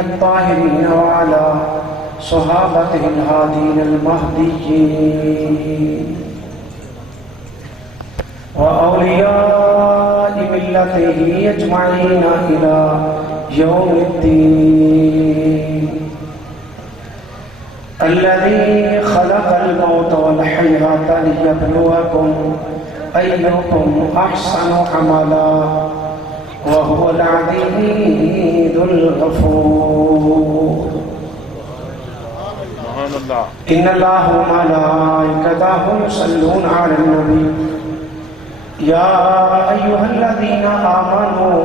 الطاهرين وعلى صحابته الهادين المهديين وأولياء ملته أجمعين إلى يوم الدين الذي خلق الموت والحياة ليبلوكم أيكم أحسن عملا وهو العزيز الغفور إن الله وملائكته يصلون على النبي يا أيها الذين آمنوا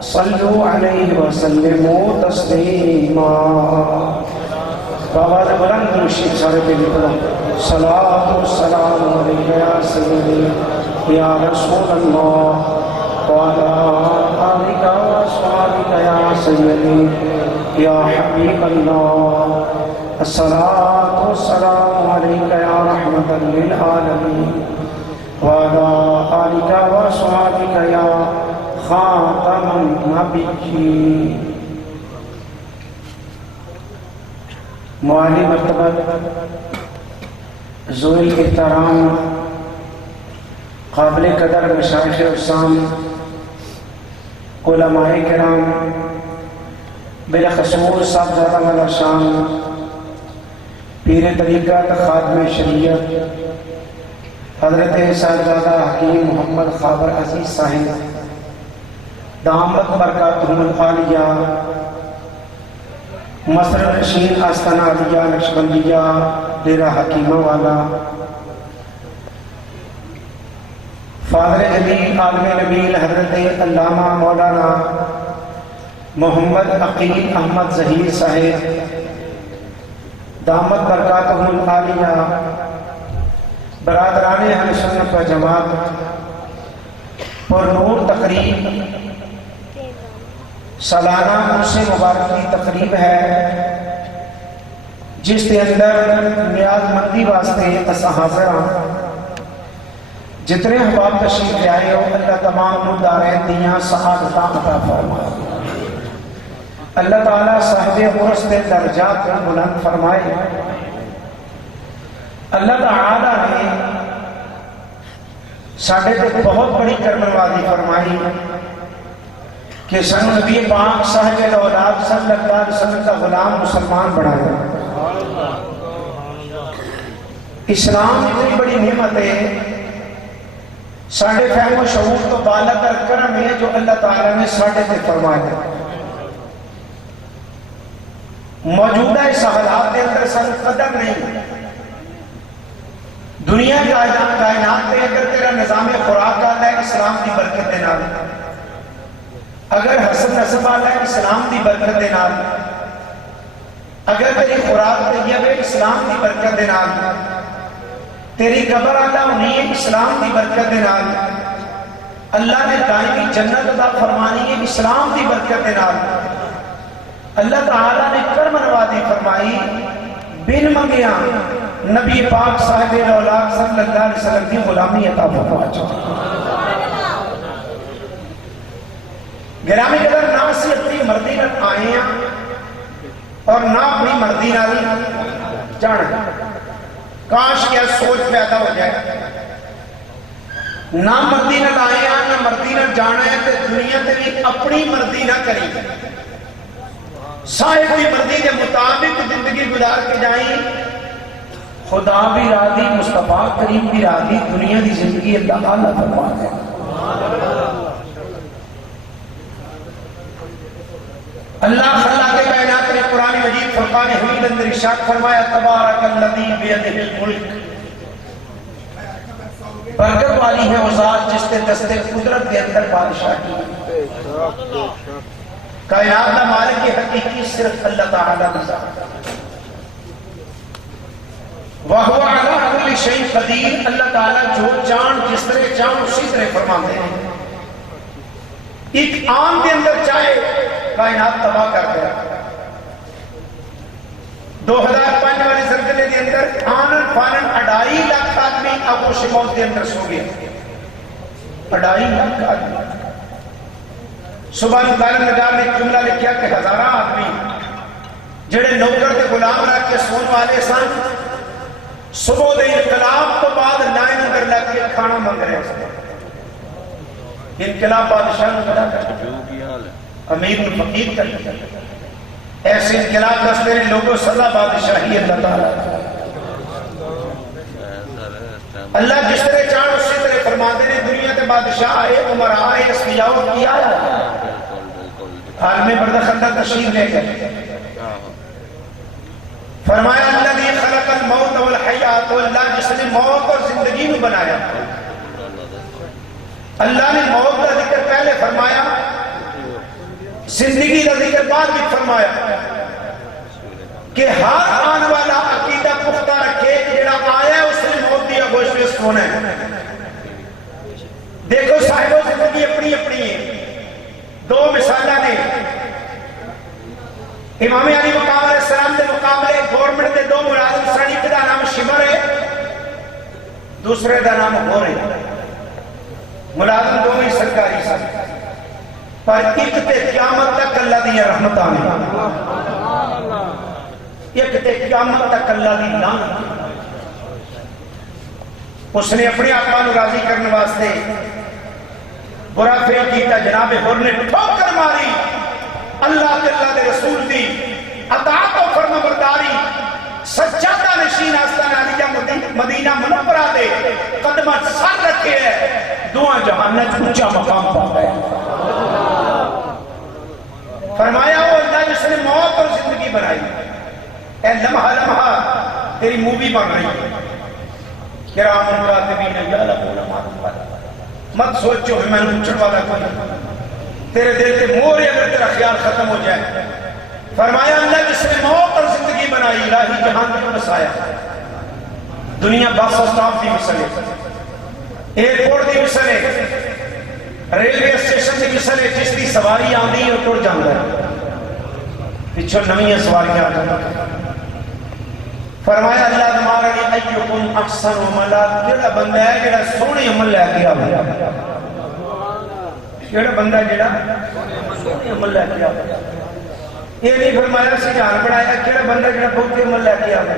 صلوا عليه وسلموا تسليما بابا بلند مشید سارے پہ لکھنا صلاة والسلام علیکہ یا سیدی یا رسول اللہ وعلى آلك وأصحابك يا سيدي يا حبيب الله الصلاة والسلام عليك يا رحمة للعالمين وعلى آلك وأصحابك يا خاتم النبيين معالی مرتبہ ذوی الاحترام قابل قدر مشائخ اسلام علماء کرام بالخصوص صاحبزادہ والا شان پیر طریقت خادم شریعت حضرت صاحبزادہ حکیم محمد خابر عزیز صاحب دامت برکاتہم العالیہ مصر نشین آستانہ علیہ نقشبندیہ ڈیرہ حکیمہ والا فاضل جلیل عالم نبیل حضرت علامہ مولانا محمد عقیل احمد ظہیر صاحب دامت برکاتہم العالیہ برادران اہل سنت و جماعت پر نور تقریب سالانہ عرصے مبارک کی تقریب ہے جس کے اندر نیاز مندی واسطے حاضر جتنے احباب تشریف لے آئے ہو اللہ تمام دارین دیاں سعادتاں عطا فرمائے اللہ تعالیٰ صاحب عرص کے درجات کو بلند فرمائے اللہ تعالیٰ نے ساڑھے کو بہت بڑی کرم نوازی فرمائی کہ سن نبی پاک صاحب اولاد صلی اللہ علیہ وسلم کا غلام مسلمان بڑھایا اسلام اتنی بڑی نعمت ہے ساڑھے فہم و شعور تو بالا کر کرم ہے جو اللہ تعالیٰ نے ساڑھے سے فرمایا موجودہ اس حالات کے اندر سن قدر نہیں دنیا کائنات میں اگر تیرا نظام خوراک آتا ہے اسلام کی برکت دینا اگر حسن نسب آتا ہے اسلام کی برکت دینا اگر تیری خوراک طیب ہے اسلام کی برکت دینا تیری قبر آتا ہونی ہے اسلام کی برکت دینا اللہ نے دائمی جنت عطا فرمانی ہے اسلام کی برکت دینا اللہ تعالیٰ نے کرم نوازی فرمائی بن منگیا نبی پاک صاحب اولاد صلی اللہ علیہ وسلم کی غلامی عطا فرما چاہتا گرامی قدر نہ اسی اپنی مردی نہ آئے ہیں اور نہ اپنی مردی نہ جانا کاش کیا سوچ پیدا ہو جائے نہ مردی نہ آئے ہیں نہ مردی نہ جانا ہے تو دنیا تے بھی اپنی مردی نہ کری صاحب کی مردی کے مطابق زندگی گزار کے جائیں خدا بھی راضی مصطفیٰ کریم بھی راضی دنیا کی زندگی اللہ تعالیٰ فرما ہے اللہ خلا کے کائنات نے قرآن مجید فرقان حمید اندر ارشاد فرمایا تبارک الذی بیدہ الملک برکت والی ہے وہ ذات جس کے دستے قدرت کے اندر بادشاہی کائنات کا مالک کی حقیقی صرف اللہ تعالیٰ نظام وَهُوَ عَلَىٰ كُلِّ شَيْءٍ قَدِيرٌ اللہ تعالیٰ جو چاند جس طرح چاند اسی طرح فرماتے ہیں ایک آن کے اندر چاہے کائنات تباہ کر دیا 2005 والی زلزلے کے اندر آنن فانن 2.5 لاکھ آدمی آغوش موت کے اندر سو گیا 2.5 لاکھ آدمی صبح مطالب نگار نے جملہ لکھیا کہ ہزارہ آدمی جڑے نوکر تے غلام رکھ کے سون والے سن صبح دے انقلاب تو بعد لائن اندر لگ کے کھانا منگ رہے سن. انقلاب بادشاہ نے بڑا کر امیر الفقیر کر دیا. ایسے انقلاب دس میرے لوگوں سزا بادشاہی اللہ تعالیٰ. اللہ جس طرح چاہ اسی طرح فرماتے ہیں دنیا کے بادشاہ آئے عمر آئے اسفیاؤ کیا عالم بردہ خندہ تشریف لے گئے. فرمایا اللہ نے خلق الموت والحیات، اللہ جس نے موت اور زندگی میں بنایا. اللہ نے موت کا ذکر پہلے فرمایا، زندگی کا ذکر بعد بھی فرمایا کہ ہر آنے والا عقیدہ پختہ رکھے کہ جڑا آیا ہے اس نے موت دیا گوشت اس کون ہے. دیکھو صاحبوں زندگی اپنی اپنی ہے. دو مثالہ نے امام علی مقام علیہ السلام کے مقابلے گورنمنٹ کے دو ملازم سن. ایک دا نام شمر ہے، دوسرے دا نام ہور ہے. ملازم دو ہی سرکاری سن، پر ایک تے قیامت تک اللہ دی رحمت آنے، ایک تے قیامت تک اللہ دی لعنت. اس نے اپنے آقا نو راضی کرنے واسطے برا فعل کیتا. جناب ہور نے ٹھوکر ماری اللہ کے اللہ دے رسول دی اطاعت و فرما برداری سجادہ نشین آستان علیہ مدینہ منورہ دے قدمت سر رکھے ہے. دعا جہانت اونچا مقام پاتا ہے. فرمایا وہ اللہ جس نے موت اور زندگی بنائی، اے لمحہ لمحہ تیری مووی بن رہی ہے. کرام کاتبین یعلمون ما تفعلون. مت سوچو میں پوچھنے والا کوئی تیرے دل کے مورے اگر تیرا خیال ختم ہو جائے. فرمایا اللہ جس نے موت اور زندگی بنائی، الہی جہان کو بسایا. دنیا بس اسٹاپ دی مثل ہے، ایئرپورٹ دی مثل ہے، ریلوے اسٹیشن دی مثل ہے. جس دی سواری آندی اور ٹر جاندہ ہے، پچھو نویاں سواریاں آ جاندہ. فرمایا اللہ تمہارا نے ایکم احسن عملا. جڑا بندہ ہے جڑا سونے عمل لے کے آوے، جڑا بندہ جڑا سونے عمل لے کے آوے. یہ نہیں فرمایا سجان بڑھایا جڑا بندہ جڑا بہت عمل لے کے آوے.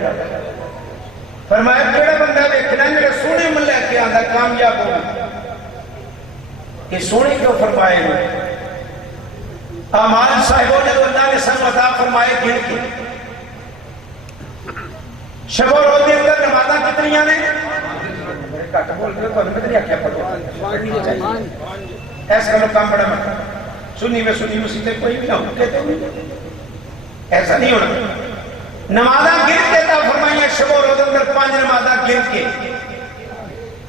فرمایا جڑا بندہ دیکھنا جڑا سونے عمل لے کے آندا کامیاب ہو. یہ سونے کیوں فرمائے گا؟ اعمال صاحبوں نے اللہ نے سن عطا فرمائے گن کے. شب و روز کے اندر نمازاں کتنی نے؟ کٹ بول کے تو میں نہیں کیا پڑھو ایسا لوگ کام بڑا مت سنی میں سیدھے کوئی بھی نہ ہو کہتے ہیں ایسا نہیں ہونا. نمازاں گر کے تا فرمائیے شب و روز اندر 5 نمازاں گر کے.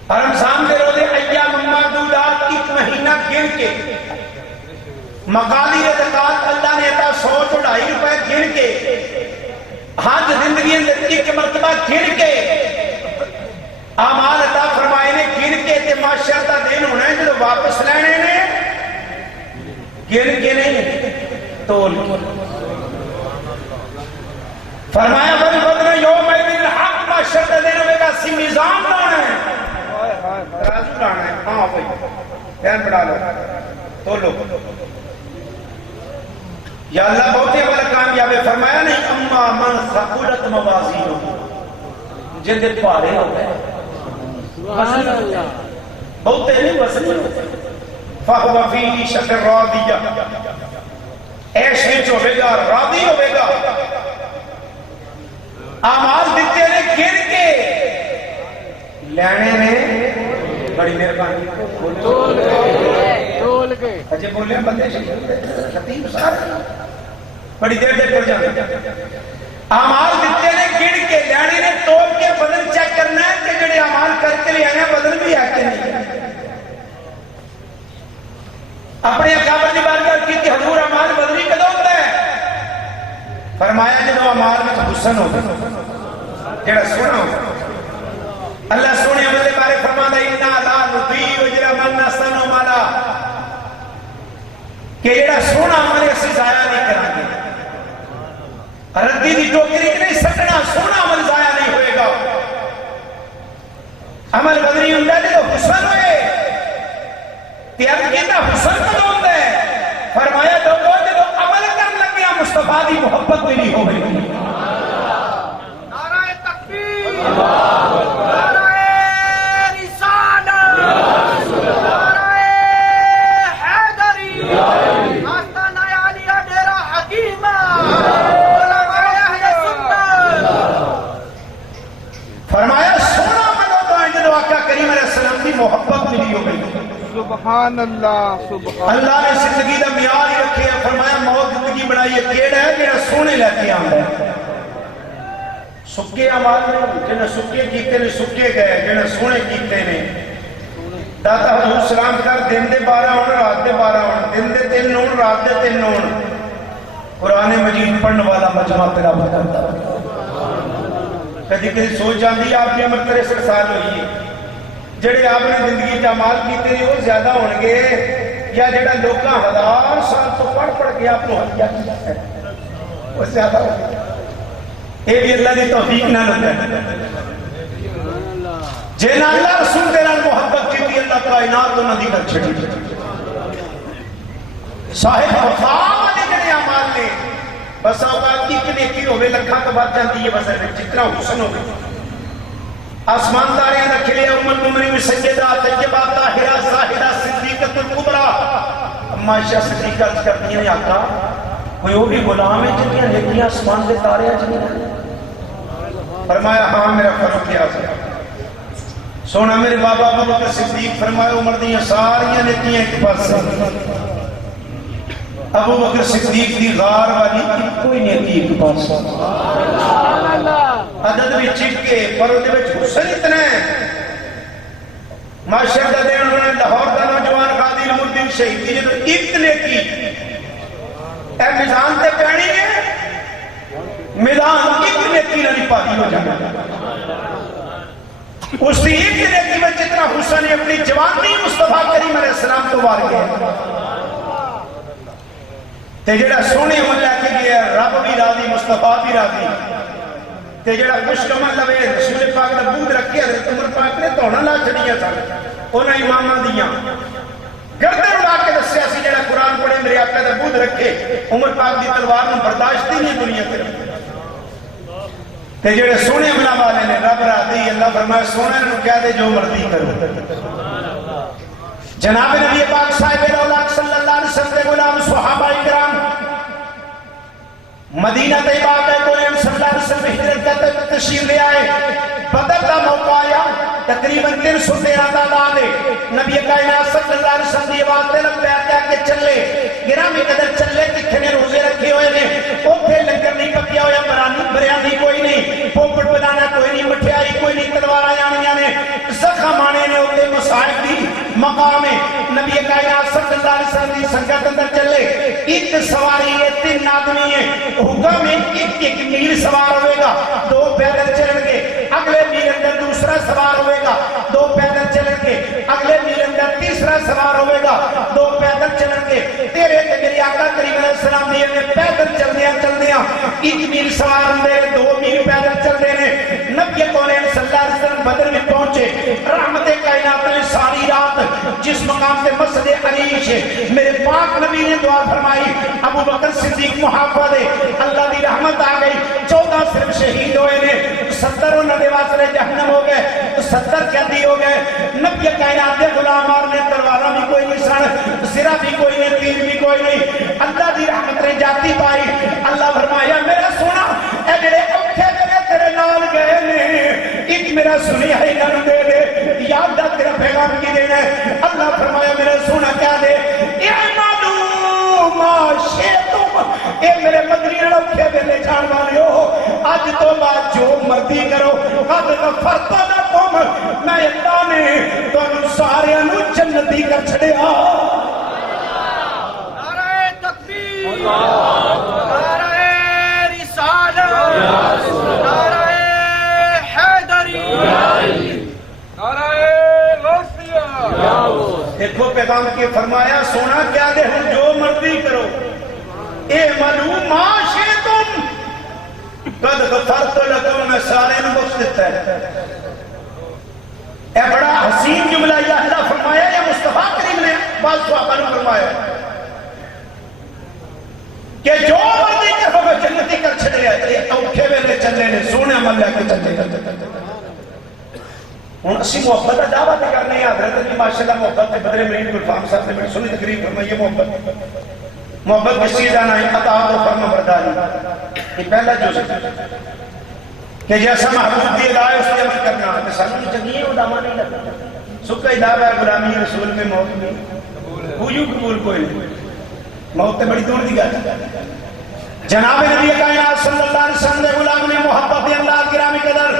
رمضان کے روزے ایام معدودات 1 مہینہ گر کے. مقادیر زکات اللہ نے عطا 100-250 روپے گر کے. حج زندگی اندر 1 مرتبہ گر کے. اعمال عطا فرمائے نے گر کے تے معاشرت دا دن ہونا ہے جو واپس لینے نے گر کے نہیں تول کے. فرمایا بھائی بدر یوم الدین حق معاشرت دا دن ہوئے گا سی میزان لانا ہے ترازو لانا ہے. ہاں بھائی دھیان بڑھا لو تولو. یا اللہ بہتے والا کامیاب ہے. فرمایا نہیں اما من ثقلت موازینہ جن دے پارے ہو گئے بہتے نہیں وزن فَهُوَ فِي عِيشَةٍ رَاضِيَّةٍ ایش وچ ہوے گا راضی ہوے گا. اعمال دیتے نے گر کے لینے نے بڑی مہربانی تول کے اجے بولے بندے خطیب صاحب بڑی دیر پڑ جاتے. اعمال دیتے نے گر کے لینے نے تول کے بدن چیک کرنا ہے کہ جڑے اعمال کر کے لے آئے بدن بھی ہے کہ نہیں. اپنے اکابر کی بات کی کہ حضور اعمال بدنی کدوں ہوتا ہے؟ فرمایا جب اعمال میں حسن ہوگا جڑا سونا ہوگا. اللہ سونے عمل بارے فرماتا ہے اِنَّا لَا نُضِيعُ أَجْرَ مَنْ أَحْسَنَ عَمَلًا کہ جڑا سونا عمل اسی ضائع نہیں کریں گے. ردی دی ٹوکری نہیں سکنا سونا عمل ضائع نہیں ہوئے گا. عمل بدنی ہوتا ہے جو حسن ہوئے تیار کیتا حسن کدوں ہوتا ہے؟ فرمایا جو عمل کرنے لگیا مصطفیٰ مصطفیٰ دی محبت ملی ہوئے. نعرہ تکبیر، نعرہ رسالت، نعرہ حیدری، آستانہ عالیہ ڈیرہ حکیمہ، علماء اہل سنت. فرمایا سونا منو تو آئیں جدو آقا کریم علیہ السلام کی محبت ملی ہو گئی. سبحان اللہ، سبحان اللہ نے زندگی دا معیار ہی رکھے ہے. فرمایا موت زندگی بنائی ہے کیڑا ہے جڑا سونے لے کے آندا ہے. سکے اعمال نے جنہیں سکے کیتے نے سکے گئے, جنہیں سونے کیتے نے. داتا حضور سلام کر دن دے 12 ہون رات دے 12 ہون, دن دے 3 ہون رات دے 3 ہون. قرآن مجید پڑھنے والا مجمع تلاوت کرتا ہے. کدی کدی سوچ جاندی آپ کی عمر 63 سال ہوئی ہے, جڑے آپ نے زندگی اعمال کیتے ہیں وہ زیادہ ہون گے یا جڑا لوکاں 1000 سال تو پڑھ پڑھ کے آپ کو ہتیا کیا ہے وہ زیادہ ہو گیا. یہ بھی اللہ کی توفیق نہ لگتا ہے. جنہ اللہ رسول دے نال محبت کی اللہ کائنات انہاں دی کر چھڑی. صاحب وفا والے جڑے اعمال نے بس اوقات کی نیکی ہوے لکھاں تو بات جاندی ہے, بس جتنا حسن ہوگا. آسمان تارے رکھ لیا ام المؤمنین سیدہ طیبہ طاہرہ زاہدہ صدیقۃ الکبریٰ اما عائشہ صدیقہ کرتی ہیں آقا کوئی وہ بھی غلام ہے جن کی نیکیاں آسمان دے تارے ہیں. فرمایا ہاں میرا فرق کیا ہے. سونا میرے بابا ابو بکر صدیق فرمایا عمر دیاں ساریاں نیکیاں ایک پاس. ابو بکر صدیق دی غار والی کوئی نیکی ایک پاس. عدد بھی چکے پر وہ حسن اتنا ہے. معاشر دا دین انہوں نے لاہور دا نوجوان قاضی المدین شہید کی جو ایک نیکی اے میزان تے پہنی ہے میدان ایک نیکی نہ پاتی ہو جانا. اس دی ایک نیکی میں جتنا حسن ہے اپنی جوانی مصطفیٰ کریم علیہ السلام تو وار گیا تے جڑا سونے ہو لے کے گیا رب بھی راضی مصطفیٰ بھی راضی. تے جڑا خوشکمل لوے رسول پاک دا بود رکھے حضرت عمر پاک نے توڑا لا چھڑیاں سن انہاں اماماں دیاں گردن اڑا کے دسیا سی جڑا قرآن پڑھے میرے آقا دا بود رکھے عمر پاک دی تلوار نوں برداشت ہی نہیں دنیا تے. تے جڑے سونے بنا والے نے رب راضی اللہ فرمایا سونے نوں کہہ دے جو مرضی کرو. جناب نبی پاک صاحب الاولاق صلی اللہ علیہ وسلم کے غلام صحابہ کرام مدینہ طیبہ پہ قرآن صلی اللہ علیہ وسلم ہجرت کا تشریف لے آئے. بدر کا موقع آیا تقریباً 313 تعداد ہے. نبی کائنات صلی اللہ علیہ وسلم دی آواز تے لگ پیا کہ چلے گرامی قدر چلے کتنے نے روزے رکھے ہوئے نے اوتھے لنگر نہیں پکیا ہوا بریانی کوئی نہیں پوپٹ بنانا کوئی نہیں مٹھائی کوئی نہیں تلواراں جانیاں نے زخم آنے نے اوتھے مصائب دی مقام ہے. نبی کائنات صلی اللہ علیہ وسلم دی سنگت اندر چلے ایک سواری ہے 3 آدمی ہے حکم ہے ایک میل سوار ہوئے گا 2 پیدل چلن گے اگلے میل اندر دوسرا سوار ہوئے گا 2 پیدل چلن گے اگلے میل اندر تیسرا سوار ہوئے گا 2 پیدل چلن گے. تیرے تے میری آقا کریم علیہ السلام نے پیدل چلدیاں 1 میل سوار ہوندے 2 میل پیدل چلدے نے. نبی کونین صلی اللہ علیہ وسلم بدر میں پہنچے رحمت کائنات نے ساری رات جس مقام سے مسجد عریش ہے میرے پاک نبی نے دعا فرمائی ابو بکر صدیق محافظ ہے اللہ دی رحمت آ گئی. 14 صرف شہید ہوئے نے 70 انہوں نے واسطے جہنم ہو گئے 70 قیدی ہو گئے. نبی کائنات دے غلام نے تلواراں بھی کوئی نہیں سن سرا بھی کوئی نہیں تیر بھی کوئی نہیں. اللہ دی رحمت نے جاتی پائی. اللہ فرمایا میرا سونا اے جڑے اوکھے جڑے تیرے نال گئے نے ایک میرا سنیا ہی نہ دے دے یاد دا تیرا پیغام کی دینا ہے. اللہ فرمایا میرا سونا کیا دے اے میرے مدنی اوکھے ویلے جان والے ہو اج تو بعد جو مرضی کرو قد غفرت لکم میں اللہ نے تانوں ساریاں نوں جنتی کر چھڑیا. نعرہ تکبیر، نعرہ رسالت، نعرہ حیدری، نعرہ غوثیہ. دیکھو پیغام کے فرمایا سونا کیا دے ہم جو مرضی کرو اے معلوم معاشے تم قد غفرت لکم میں سارے نے بخش دیتا ہے. اے بڑا حسین جملہ یہ اللہ فرمایا یا مصطفیٰ کریم نے بعض صحابہ نے فرمایا کہ جو مرضی کرو یہ اوکھے ویلے چلے نے سونے عمل لے کے چلے ہوں اسی محبت کا دعویٰ کرنے ہیں حضرت بھی ماشاءاللہ محبت کے بدرے مرید گلفام صاحب نے بڑی سنی تقریر فرمائی ہے محبت کس چیز آنا ہے اطاعت و فرما برداری یہ پہلا جز کہ جیسا محبوب دی ادا ہے اس نے عمل کرنا ہے سانو چنگی ہے وہ دعویٰ نہیں لگتا سکہ دعویٰ ہے غلامی رسول میں موت میں کوئی قبول کوئی نہیں موت تے بڑی دور دی گل جناب نبی کائنات صلی اللہ علیہ وسلم نے غلام نے محبت اللہ گرامی قدر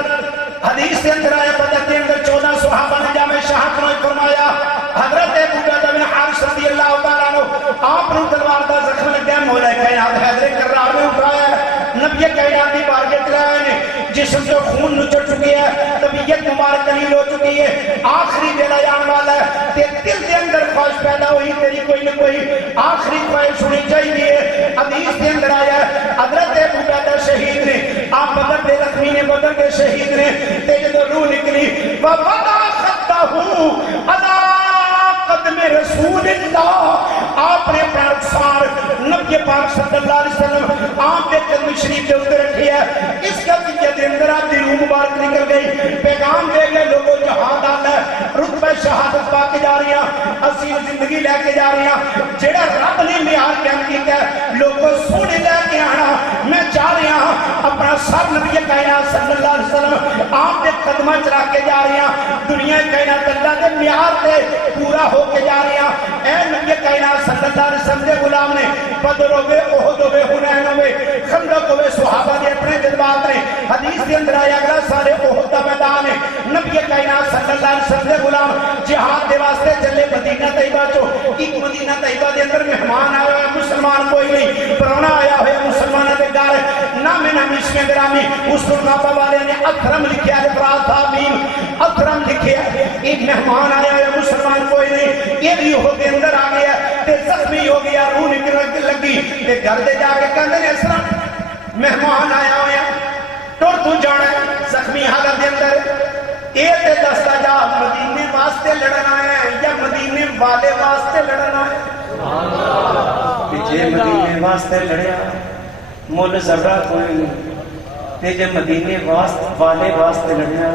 حدیث کے اندر آیا بدر کے اندر 14 صحابہ نے جامع شہادت میں فرمایا حضرت ابو عبیدہ بن حارث رضی اللہ تعالیٰ عنہ آپ نے تلوار کا زخم لگا مولا کائنات حیدر کرار نے اٹھایا نبی کائنات کی بارگاہ چلایا نے جسم سے خون نچڑ چکی ہے طبیعت مبارک دلیل ہو چکی ہے آخری ویلا جان والا ہے تے دل کے اندر خواہش پیدا ہوئی تیری کوئی نہ کوئی آخری خواہش ہونی چاہیے حدیث کے اندر آیا حضرت ابو عبیدہ شہید نے آپ بدر کے زخمی نے بدر کے شہید نے تے جدو روح نکلی وَوَضَعَ خَطَّهُ عَلَىٰ قَدْمِ رَسُولِ اللَّهِ آپ نے اپنا رخسار نبی پاک صلی اللہ علیہ وسلم آپ نے قدم شریف کے اتنے رکھی ہے اس کا کے اندر آپ کی روح مبارک نکل گئی پیغام دے گئے لوگوں جہاد آتا ہے رتبہ شہادت پا کے جا رہی ہیں اصیل زندگی لے کے جا رہی ہیں جیڑا رب نے میعاد قائم کیتا ہے لوگوں سونے لے کے آنا میں چاہ رہی ہوں اپنا سر نبی کائنات صلی اللہ علیہ وسلم آپ کے قدمہ چلا کے جا رہی ہیں دنیا کائنات اللہ کے میعاد سے پورا ہو کے جا رہی ہیں اے نبی کائنات صلی اللہ علیہ وسلم کے غلام نے بدر ہوئے احد ہوئے حنین ہوئے خندق ہوئے صحابہ نے اپنے جذبات نے حدیث کے اندر آیا اگلا سارے احد کا میدان ہے نبی کائنات صلی اللہ علیہ وسلم کے غلام جہاد دے واسطے چلے مدینہ طیبہ چو ایک مدینہ طیبہ دے اندر مہمان آیا ہے مسلمان کوئی نہیں پرونا آیا ہے مسلمانہ دے گھر نام نامی اس میں گرامی اس فرقابہ والے نے اکرم لکھیا ہے افراد تامیم اکرم لکھیا ہے ایک مہمان آیا ہے مسلمان کوئی نہیں یہ بھی ہو کے اندر آ گیا تے زخمی ہو گیا روح نکل لگی تے گھر دے جا کے کہندے نے اس طرح مہمان آیا ہویا تو جانا ہے زخمی حالت دے اندر اے تے دستا جا مدینے واسطے لڑنا ہے یا مدینے والے واسطے لڑنا ہے جے مدینے واسطے لڑیا مول ذرہ کوئی نہیں تے جے مدینے والے واسطے لڑیا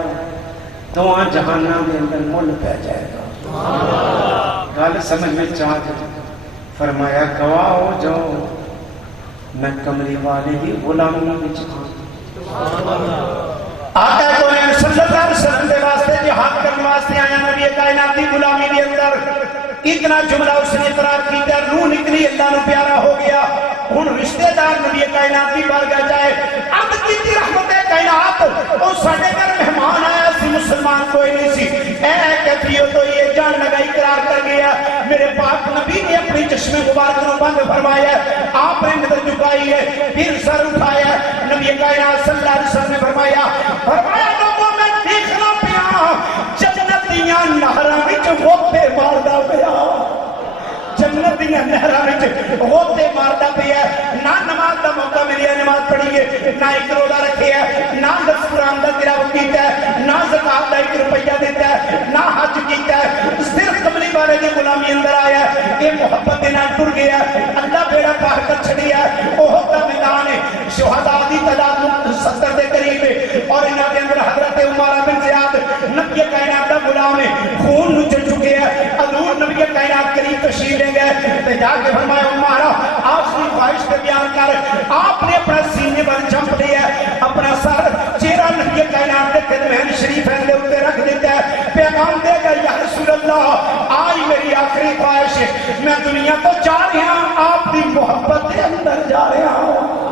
دعا جہانہ کے اندر مول پہ جائے گا گل سمجھ میں چاہ فرمایا گواہ ہو جاؤ میں کمری والے کی غلامی وچ آقا کونین صلی اللہ علیہ وسلم دے واسطے جہاد کرنے واسطے آیا نبی کائنات کی غلامی کے اندر اتنا جملہ اس نے اقرار کیا روح نکلی اللہ نے پیارا ہو گیا ہن رشتہ دار نبی کائنات کی بارگاہ جائے اب کتنی رحمت کائنات اور ساڈے گھر مہمان آیا سی مسلمان کوئی نہیں سی اے کہتیو تو یہ جان لگا اقرار کر گیا میرے پاک نبی نے اپنی چشمے مبارک کو بند فرمایا آپ نے نظر جھکائی ہے پھر سر اٹھایا نبی کائنات صلی اللہ علیہ وسلم نے فرمایا لوگوں میں دیکھنا پیا جنتیاں نہراں وچ غوطے ماردا پیا جنت دیا نہراں وچ غوطے ماردا پیا نہ نماز دا موقع ملیا نماز پڑھی ہے نہ ایک روزہ رکھے ہے نہ دس قرآن دا تلاوت کیتا ہے نہ زکات دا 1 روپیہ دیتا ہے نہ حج کیتا ہے صرف کملی والے کی غلامی اندر آیا یہ محبت دے نال ٹر گیا اللہ بیڑا پار کر چھڑیا احد دا میدان ہے شہداء دی تعداد 70 دے قریب ہے اور انہاں دے اندر حضرت عمارہ بن زیاد نبی کائنات دا غلام ہے خون نچڑ چکے ہیں حضور نبی کائنات قریب تشریف لے گئے تے جا کے فرمایا عمارہ آخری خواہش کا بیان کر آپ نے اپنا سینے پر جھپ لیا اپنا سر چہرہ نبی کائنات دے قدمین شریف ہے دے اوپر رکھ دیتا ہے پیغام دے گا یا رسول اللہ آج میری آخری خواہش ہے میں دنیا تو جا رہا ہوں آپ کی محبت کے اندر جا رہا ہوں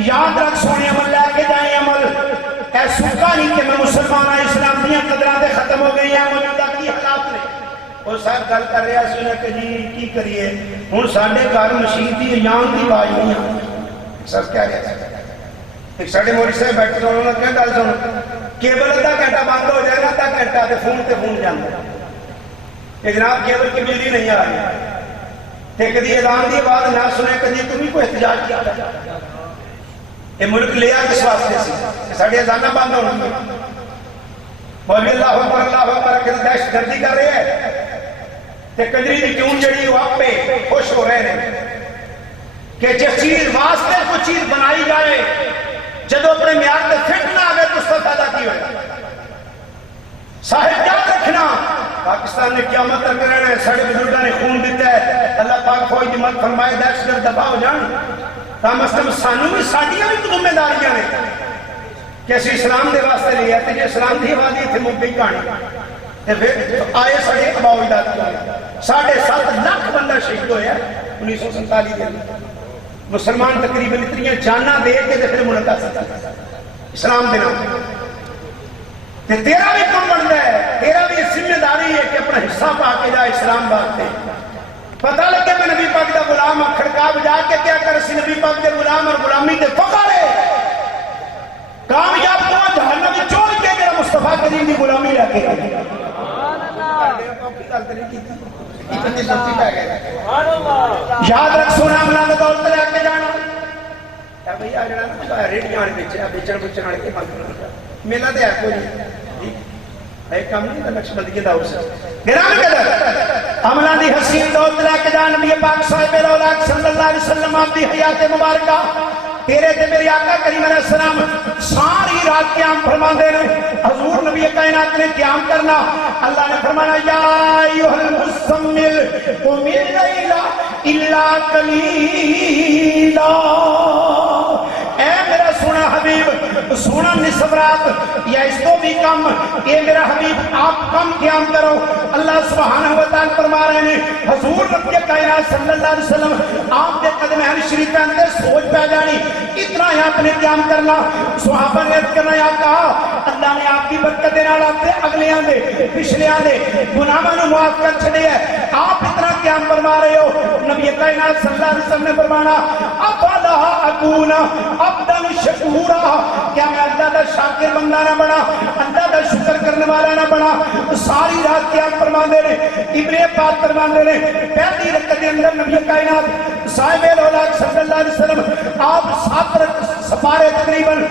یاد رکھ سونے عمل لے کے جائیں عمل اے سکا نہیں کہ میں مسلمان اسلام دیا قدرات ختم ہو گئی ہیں موجودہ کی حالات نے وہ صاحب گل کر رہا سنا کہ جی کی کریے ہوں ساڈے گھر مشین کی ایام کی باز نہیں ہے سب کہہ رہے ہیں ایک ساڈے مولوی صاحب بیٹھے انہوں نے کیا گل سن کیبل ادھا گھنٹہ بند ہو جائے گا ادھا گھنٹہ تے فون جانا کہ جناب کیبل کی بجلی نہیں آ رہی تے کدی اذان دی آواز نہ سنے کدی تم ہی کوئی احتجاج کیا یہ ملک لیا کس واسطے سی کہ ساڈی اذاناں بند ہو گئی مولوی اللہ اکبر کہ دہشت گردی کر رہے ہیں تے کنجری دی کیوں جڑی وہ آپ پہ خوش ہو رہے ہیں کہ جس چیز واسطے کوئی چیز بنائی جائے جدو اپنے معیار تے فٹ نہ آگے تو اس کا فائدہ کی ہوئے صاحب کیا رکھنا پاکستان نے قیامت تک رہنا ہے ساڑھے بزرگاں نے خون دیتا ہے اللہ پاک فوج دی مت فرمائے دہشت گرد دفاع ہو جان کم از کم سانو بھی ساڈیاں بھی ذمہ داریاں نے کہ اسی اسلام دے واسطے لے آتے جی اسلام دی آبادی تھے مک گئی کہانی تے پھر آئے ساڑھے اباؤ اجداد کی 7.5 لاکھ بندہ شہید ہویا 1947 کے مسلمان تقریباً اتنی جانا دے کے پھر ملکہ سکتا اسلام دینا تے تیرا بھی کم بنتا ہے تیرا بھی ذمہ داری ہے کہ اپنا حصہ پا کے جائے اسلام بات پتہ لگے میں نبی پاک دا غلام کھڑکا بجا کے کیا کر سی نبی پاک دے غلام اور غلامی دے فقر ہے کامیاب تو جہنم چھوڑ کے میرا مصطفیٰ کریم دی غلامی رہ کے یاد رکھ سونا ملا میں دولت لے کے جانا بھئی آ جانا ریڈیاں بیچنا بیچن بچن آنے کے بند میلہ دے ہے کوئی ایک کام نہیں تھا نقش بندگی دا اسے گرامی قدر عملہ دی حسین دولت لے کے جانا نبی پاک صاحب الاولاق صلی اللہ علیہ وسلم آپ دی حیات مبارکہ تیرے تے میری آقا کریم علیہ السلام ساری رات قیام فرما دے رہے حضور نبی کائنات نے قیام کرنا اللہ نے فرمانا یا ایوہ المزمل قم اللیل الا قلیلا اے میرا سونا حبیب سونا نصف رات یا اس کو بھی کم اے میرا حبیب آپ کم قیام کرو اللہ سبحانہ وتعالی فرما رہے ہیں حضور نبی کائنات صلی اللہ علیہ وسلم آپ کے قدم ہر شریف کے اندر سوچ پہ جانی اتنا ہی آپ نے قیام کرنا صحابہ نے کرنا یا کہا اللہ نے آپ کی برکت دینا آتے اگلے آندے پچھلے آندے گناہوں نے معاف کر چھڑے ہیں آپ اتنا قیام فرما رہے ہو نبی کائنات صلی اللہ علیہ وسلم نے فرمانا افلا اکون عبدا شکورا کیا میں اللہ دا شاکر بندہ نہ بنا اللہ دا شکر کرنے والا نہ بنا ساری رات قیام فرما دے رہے ابن پاک فرما دے رہے پہلی رکعت کے اندر نبی کائنات صاحب الاولاق صلی اللہ علیہ وسلم آپ 7 سپارے تقریباً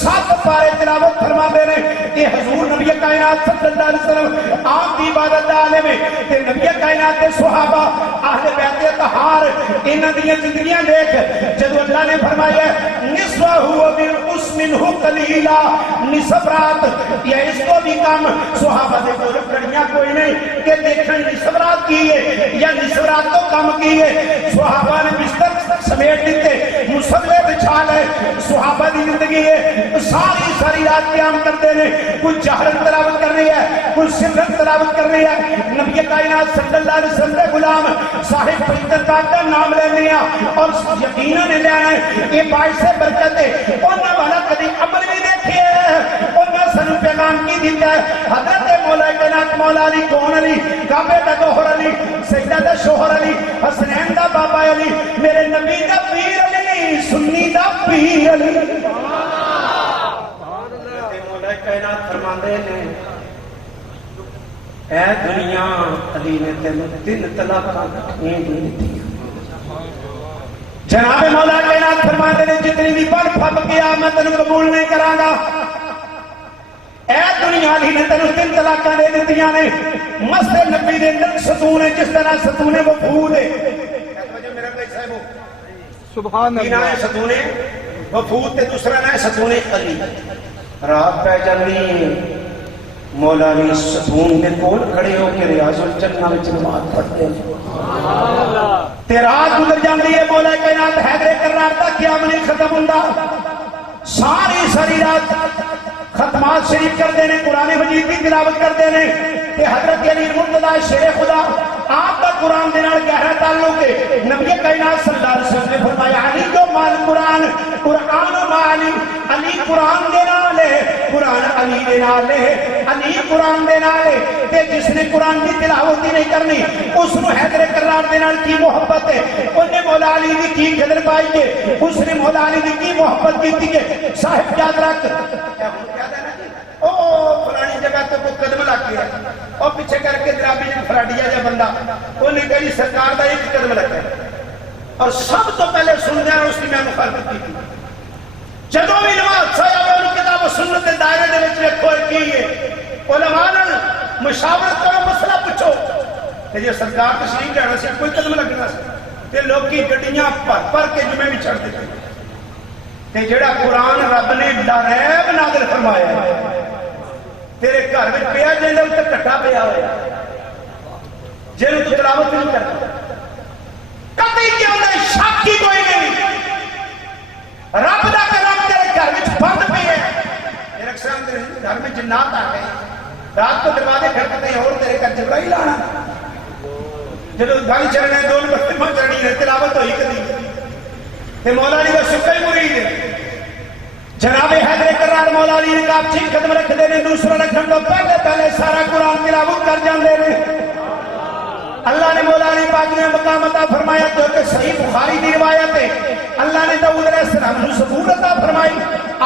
7 پارے تلاوت فرما دے رہے کہ حضور نبی کائنات صلی اللہ علیہ وسلم آپ کی عبادت عالم ہے کہ نبی کائنات کے صحابہ اہل بیت طہار انہاں دی زندگیاں دیکھ جب اللہ نے فرمایا نصفہ ہوا بالقس منہ قلیلا نصف رات یا اس کو بھی کم صحابہ دے کول کڑیاں کوئی نہیں کہ دیکھن نصف رات کی ہے یا نصف رات تو کم کی ہے صحابہ نے بستر سمیٹ دیتے مصلے بچھا لے صحابہ دی زندگی ہے ساری رات قیام کرتے ہیں کوئی جہرن تلاوت کر رہی ہے کوئی سرن تلاوت کر رہی ہے نبی کائنات صلی اللہ علیہ وسلم غلام صاحب پیغمبر کا نام لینے اور یقیناً لینا ہے یہ باعث برکت ہے انہاں والا کبھی عمل بھی دیکھے انہاں سنو پیغام کی دیتا ہے حضرت مولا کائنات مولا علی کون علی کعبے دا گوہر علی سجدہ دا شوہر علی حسنین دا بابا علی میرے نبی دا پیر علی سنی دا پیر علی مولا کائنات فرماندے نے اے دنیا علی نے تینوں 3 طلاقاں نہیں دی جناب مولا کائنات فرماتے ہیں جتنی بھی بڑھ پھپ گیا میں تینوں قبول نہیں کراں گا اے دنیا علی نے تینوں 3 طلاقاں دے دتیاں نے مسجد نبی دے اندر ستون ہے جس طرح ستون وفود ہے میرا بھائی صاحب سبحان اللہ ہے ستون وفود تے دوسرا نام ہے ستون علی رات پہ جانی مولا علی ستون کے کول کھڑے ہو کے ریاض الجنہ وچ نماز پڑھتے ہیں تے رات گزر جاندی ہے مولا کائنات حیدر کرار دا قیام نہیں ختم ہوندا ساری رات ختمات شریف کرتے ہیں قرآن مجید کی تلاوت کرتے ہیں کہ حضرت علی مرتضی شیر خدا آپ کا قرآن دے نال گہرا تعلق ہے نبی کائنات صلی اللہ علیہ وسلم نے فرمایا علی جو مال قرآن قرآن مالی علی قرآن دے نال ہے قرآن علی دے نال ہے علی قرآن دے نال ہے تے جس نے قرآن کی تلاوت ہی نہیں کرنی اس نے حیدر کرار دے نال کی محبت ہے انہیں مولا علی دی کی قدر پائی ہے اس نے مولا علی دی کی محبت کی تھی کہ صاحب یاد رکھ او فلانی جگہ تو کوئی قدم لگ گیا اور پیچھے کر کے جنابی فراڈیا جا بندہ انہیں کہی سرکار دا ایک قدم لگا ہے اور سب تو پہلے سننے اس کی میں مخالفت کی تھی جدو بھی نماز سایا میں انہوں کتاب و سنت کے دائرے دے وچ رکھو کیے علماء نال مشاورت کرو مسئلہ پوچھو کہ یہ سرکار تشریف جانا سی کوئی قدم لگنا سی تے لوگ کی گڈیاں پر کے جمعے بھی چڑھ دیتے تے جڑا قرآن رب نے ڈریب نازل فرمایا ہے تیرے گھر میں پیا جائے تے کٹا پیا ہوا جنہوں تو تلاوت نہیں کرتا کبھی کیا انہیں شک کی کوئی نہیں رب دا کلام تیرے گھر میں بند پہ ہے میرے اکثر گھر میں جنات آ گئے رات کو دروازے کھڑکتے ہیں اور تیرے گھر جبرائیل آنا جب گل چلنے دو بستمہ چڑھنی ہے تلاوت ہوئی کدی تے مولا علی کا سکہ ہی مرید ہے جناب حیدر کرار مولا علی نے کہا ٹھیک قدم رکھ دے نے دوسرا رکھن تو پہلے سارا قرآن تلاوت کر جاندے نے اللہ نے مولا علی پاک نے مقام عطا فرمایا تو کہ صحیح بخاری دی روایت ہے اللہ نے داؤد علیہ السلام کو زبور عطا فرمائی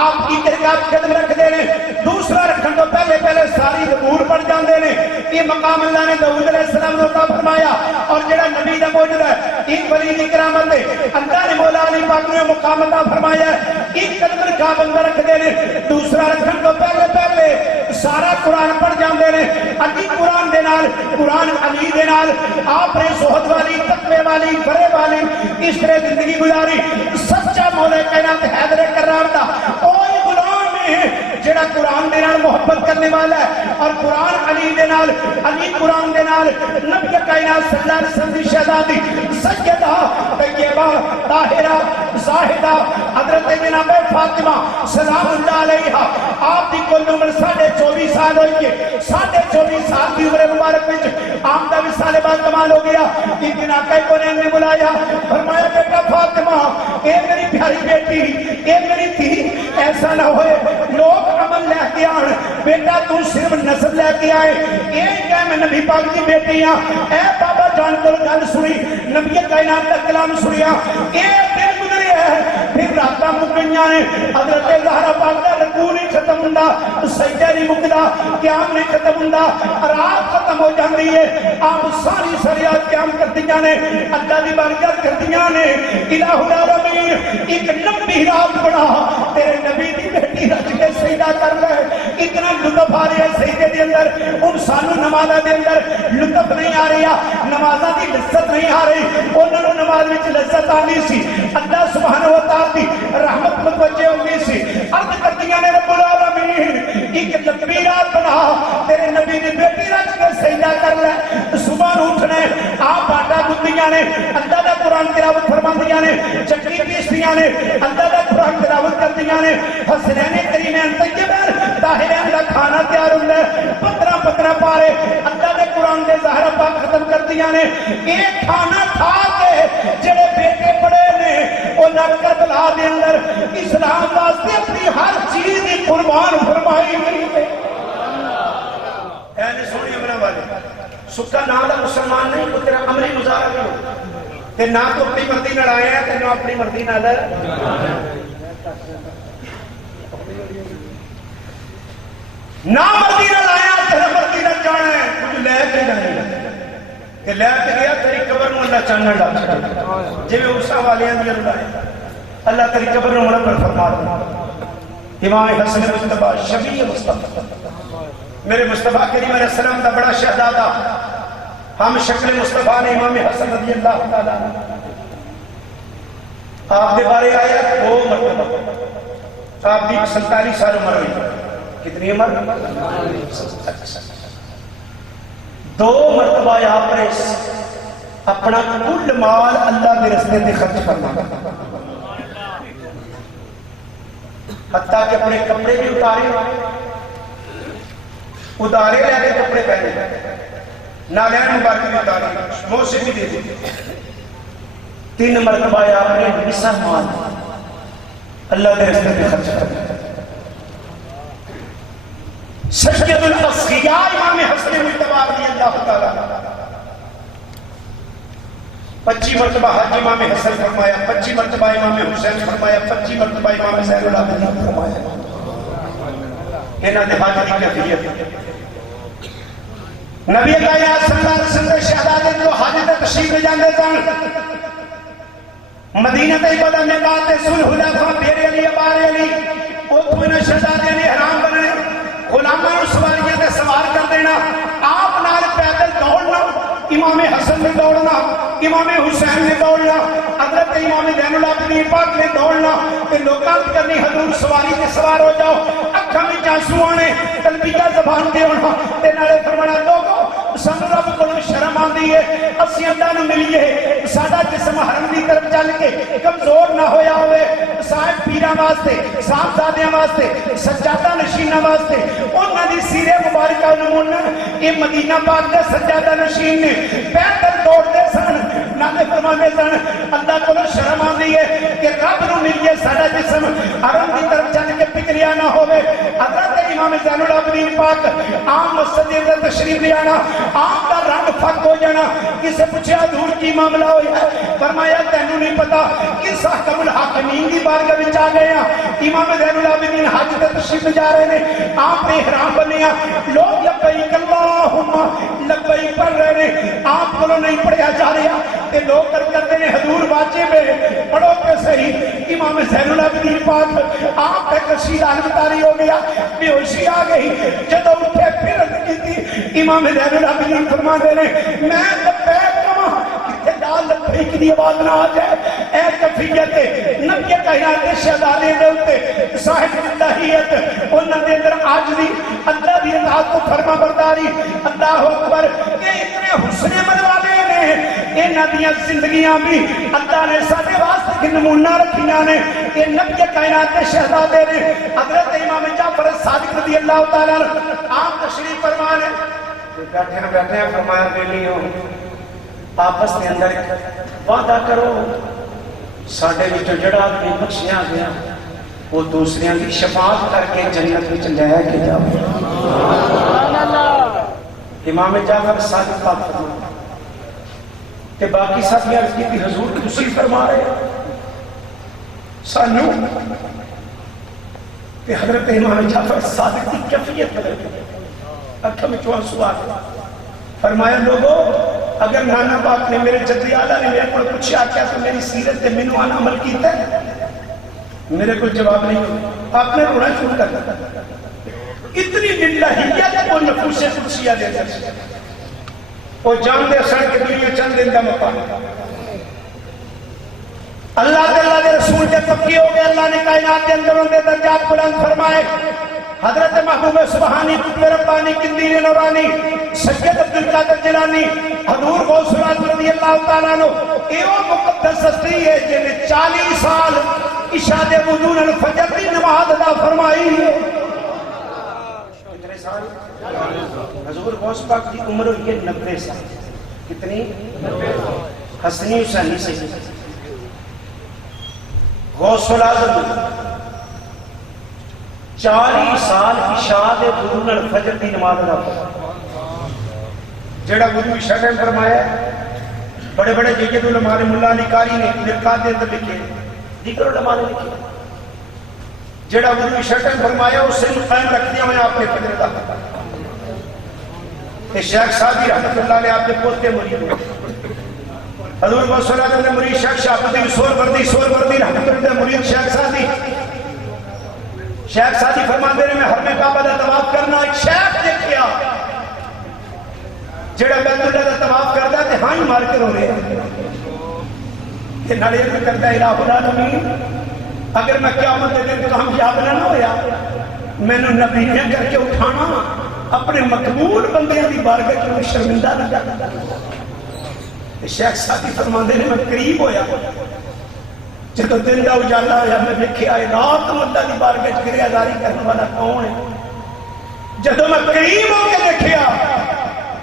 آپ کی ترکاب قدم رکھ دے نے دوسرا رکھن تو پہلے ساری زبور پڑھ جاندے نے یہ مقام اللہ نے داؤد علیہ السلام کو عطا فرمایا اور جڑا نبی دا موجود ہے ایک ولی دی کرامت ہے اللہ نے مولا علی پاک نے مقام عطا فرمایا ایک قدم رکھا بندہ رکھ دے نے دوسرا رکھن تو پہلے سارا قرآن پڑھ جاندے نے علی قرآن دے نال قرآن علی دے نال آپ نے صحبت والی تقوی والی برے والی اس طرح زندگی گزاری سچا مولا کائنات حیدر کرار دا کوئی غلام ہے جڑا قرآن دے نال محبت کرنے والا ہے اور قرآن علی دے نال علی قرآن دے نال نبی کائنات صلی اللہ علیہ وسلم دی شہزادی سیدہ طیبہ طاہرہ زاہدہ حضرت جناب فاطمہ سلام اللہ علیہا آپ دی کل عمر 24.5 سال ہوئی ہے 24.5 سال کی عمر مبارک وچ آپ دا وصال با کمال ہو گیا ایک دن آقا کونین نے بلایا فرمایا بیٹا فاطمہ اے میری پیاری بیٹی اے میری تھی ایسا نہ ہوئے لوگ عمل لے کے آن بیٹا تو صرف نسل لے کے آئے اے کیا میں نبی پاک کی بیٹی ہاں اے بابا جان کو گل سنی نبی کائنات کا کلام سنیا اے دن گزری ہے پھر راتاں مکیاں نے حضرت زہرا پاک کا رکوع نہیں ختم ہوندا سجدہ نہیں مکدا قیام نہیں ختم ہوندا رات ختم ہو جاندی ہے آپ ساری سریات قیام کردیاں نے اللہ دی بارگاہ کردیاں نے الہ العالمین ایک لمبی رات بنا تیرے نبی دی بیٹی رج کے سجدہ کر لے اتنا لطف آ رہا ہے سجدے دے اندر ان سانو نمازاں دے اندر لطف نہیں آ رہا نمازاں دی لذت نہیں آ رہی انہاں نوں نماز وچ لذت آنی سی اللہ سبحانہ و تعالی دی رحمت متوجہ ہونی سی عرض کردیاں نے رب العالمین ایک لمبی رات بنا تیرے نبی دی بیٹی رج کے سجدہ کر لے صبح اٹھنا ہے آپ آٹا گندیاں نے اللہ دا قرآن تلاوت فرماندیاں نے چکی پیسدیاں نے اللہ دا قرآن تلاوت کردیاں نے حسنین کریمین طیبین طاہرین دا کھانا تیار ہوندا ہے 15 پارے اللہ دے قرآن دے ظاہر پاک ختم کردیاں نے ایک کھانا کھا کے جڑے بیٹے پڑے نے او نر کربلا دے اندر اسلام واسطے اپنی ہر چیز دی قربان فرمائی گئی ہے اے نے سونی امرا والے سکا نام دا مسلمان نہیں تو تیرا عملی گزارا نہیں ہو تے نہ تو اپنی مرضی نال آیا تے نہ اپنی مرضی نال نہ مرضی نال آیا تیرا مرضی نال جانا ہے کچھ لے کے جانا تے لے کے گیا تیری قبر نوں اللہ چانن لا چھڈا جویں عرصہ والیاں دی اللہ اللہ تیری قبر نوں منور فرما دے امام حسن مصطفی شفیع مصطفی میرے مصطفیٰ کریم علیہ السلام دا بڑا شہزادہ ہم شکل مصطفیٰ نے امام حسن رضی اللہ تعالیٰ آپ کے بارے آیا 2 مرتبہ آپ کی 47 سال عمر ہوئی کتنی عمر 2 مرتبہ آپ نے اپنا کل مال اللہ کے رستے میں خرچ کرنا حتیٰ کہ اپنے کپڑے بھی اتارے لے کے کپڑے پہنے نالین مبارک بھی اتارے موسیقی بھی دے دی 3 مرتبہ آپ نے نصف مال اللہ کے رستے میں خرچ کرنا سید الاصفیاء امام حسن مصطفیٰ رضی اللہ تعالیٰ 25 مرتبہ حج امام حسن فرمایا 25 مرتبہ امام حسین فرمایا 25 مرتبہ امام زین العابدین فرمایا انہاں دے حج دی کیفیت نبی کائنات صلی اللہ علیہ وسلم شہزادے جو حج تے تشریف لے جاندے سن مدینہ طیبہ میں بات سلح حدیبیہ بیرے علی بارے علی او کوئی شہزادے نے حرام بننے غلاماں نوں سواریاں تے سوار کر دینا آپ نال پیدل دوڑنا امام حسن نے دوڑنا امام حسین نے دوڑنا حضرت امام زین العابدین پاک نے دوڑنا تے لوکاں کرنی حضور سواری تے سوار ہو جاؤ اکھاں وچ آنسو آنے تلبیہ زبان تے ہونا تے نالے فرمانا لوگو سن رب کولوں شرم آندی ہے اسی اللہ نوں ملیے ساڈا جسم حرم دی طرف چل کے کمزور نہ ہویا ہوئے صاحب پیراں واسطے صاحبزادیاں واسطے سجادہ نشیناں واسطے انہاں دی سیرے مبارکہ نمونہ یہ مدینہ پاک دے سجادہ نشین نے پیدل دوڑتے سن نانے فرمانے سن اللہ کو شرم آندی ہے کہ رب نوں ملیے ساڈا جسم حرم دی طرف چل کے پکڑیا نہ ہوئے حضرت امام زین العابدین پاک عام مسجد دے تشریف لے آنا عام دا رنگ پھک ہو جانا کسے پوچھا حضور کی معاملہ ہویا ہے فرمایا تینوں نہیں پتا کس حکم الحاکمین دی بارگاہ وچ آ گئے ہیں امام زین العابدین حج تے تشریف جا رہے ہیں آپ نے احرام بنیا لوگ لبیک اللہم لبیک پڑھ رہے ہیں آپ کو نہیں پڑھیا جا رہا تے لوگ کرتے ہیں حضور واجب ہے پڑھو کہ صحیح امام زین العابدین پاک آپ پہ کشید عالم تاری ہو گیا بے ہوشی آ گئی جدو اٹھے پھر کی تھی امام زین العابدین فرما دے رہے میں لبیک کہاں کتے دال لبیک کی آواز نہ آ جائے اے کفیت نبی کائنات شہزادے دے اوتے صاحب الہیت انہاں دے اندر عاجزی اللہ دی اطاعت کو فرما برداری اللہ اکبر یہ اتنے حسن منوالے نے انہاں دی زندگیاں بھی اللہ نے سارے واسطے کے نمونہ رکھیاں نے یہ نبی کائنات کے شہزادے نے حضرت امام جعفر صادق رضی اللہ تعالیٰ آپ تشریف فرما لیں بیٹھے ہیں فرمایا بیلی ہو آپس کے اندر وعدہ کرو ساڑھے وچوں جڑا آدمی بخشیا گیا وہ دوسریاں کی شفاعت کر کے جنت میں چلایا کے جاؤ امام جعفر صادق پاک فرما کہ باقی ساتھی عرض کی تھی حضور تسی فرما رہے سانو کہ حضرت امام جعفر صادق کی کیفیت بدل گئی اکھا میں چوہاں سوال فرمایا لوگوں اگر نانا باپ نے میرے جدی آلہ نے میرے کو پوچھا کیا تو میری سیرت منو آنا عمل کیتا ہے میرے کو جواب نہیں ہوئی آپ نے رونا شروع کر دیا اتنی للہیت کو نفوس قدسیہ دے دے وہ جان دے سڑ کے دنیا چند دن دا مقام اللہ دے رسول کے پکی ہو گئے اللہ نے کائنات کے اندروں دے درجات بلند فرمائے حضرت محبوب سبحانی قطب ربانی قندیل نورانی سید عبدالقادر جیلانی حضور غوث العظم رضی اللہ تعالیٰ عنہ ایو مقدس ہستی ہے جن 40 سال عشاء دے وضو نال فجر دی نماز ادا فرمائی ہے کتنے سال حضور غوث پاک کی عمر ہوئی ہے 90 سال کتنی حسنی حسینی سے غوث العظم 40 سال عشاء دے وضو نال فجر دی نماز ادا جڑا وضو عشاء ٹائم فرمایا بڑے بڑے جید علماء نے ملا علی قاری نے مرقات دے اندر لکھے دیگر علماء نے لکھے جڑا وضو عشاء ٹائم فرمایا اس سے قائم رکھ دیا میں آپ نے فجر ادا کہ شیخ سعدی رحمۃ اللہ علیہ آپ کے پوتے مرید حضور غوث العظم نے مرید شیخ شاہبدی سور وردی رحمۃ اللہ مرید شیخ سعدی فرماندے نے میں حرم کعبہ دا طواف کرنا ایک شیخ دیکھیا جڑا بیت اللہ دا طواف کردا تے ہاں ہی مار کے رو رہے تے نالے یہ کردا ہے الہ العالمین اگر میں قیامت کے دن کامیاب نہ ہویا مینوں نبی نے کر کے اٹھانا اپنے مقبول بندیاں دی بارگاہ میں شرمندہ نہ کرنا شیخ سعدی فرماندے نے میں قریب ہویا جدو دن دا اجالا ہویا میں دیکھیا ہے رات اللہ دی بارگاہ وچ گریہ داری کرنے والا کون ہے جدو میں قریب ہو کے دیکھیا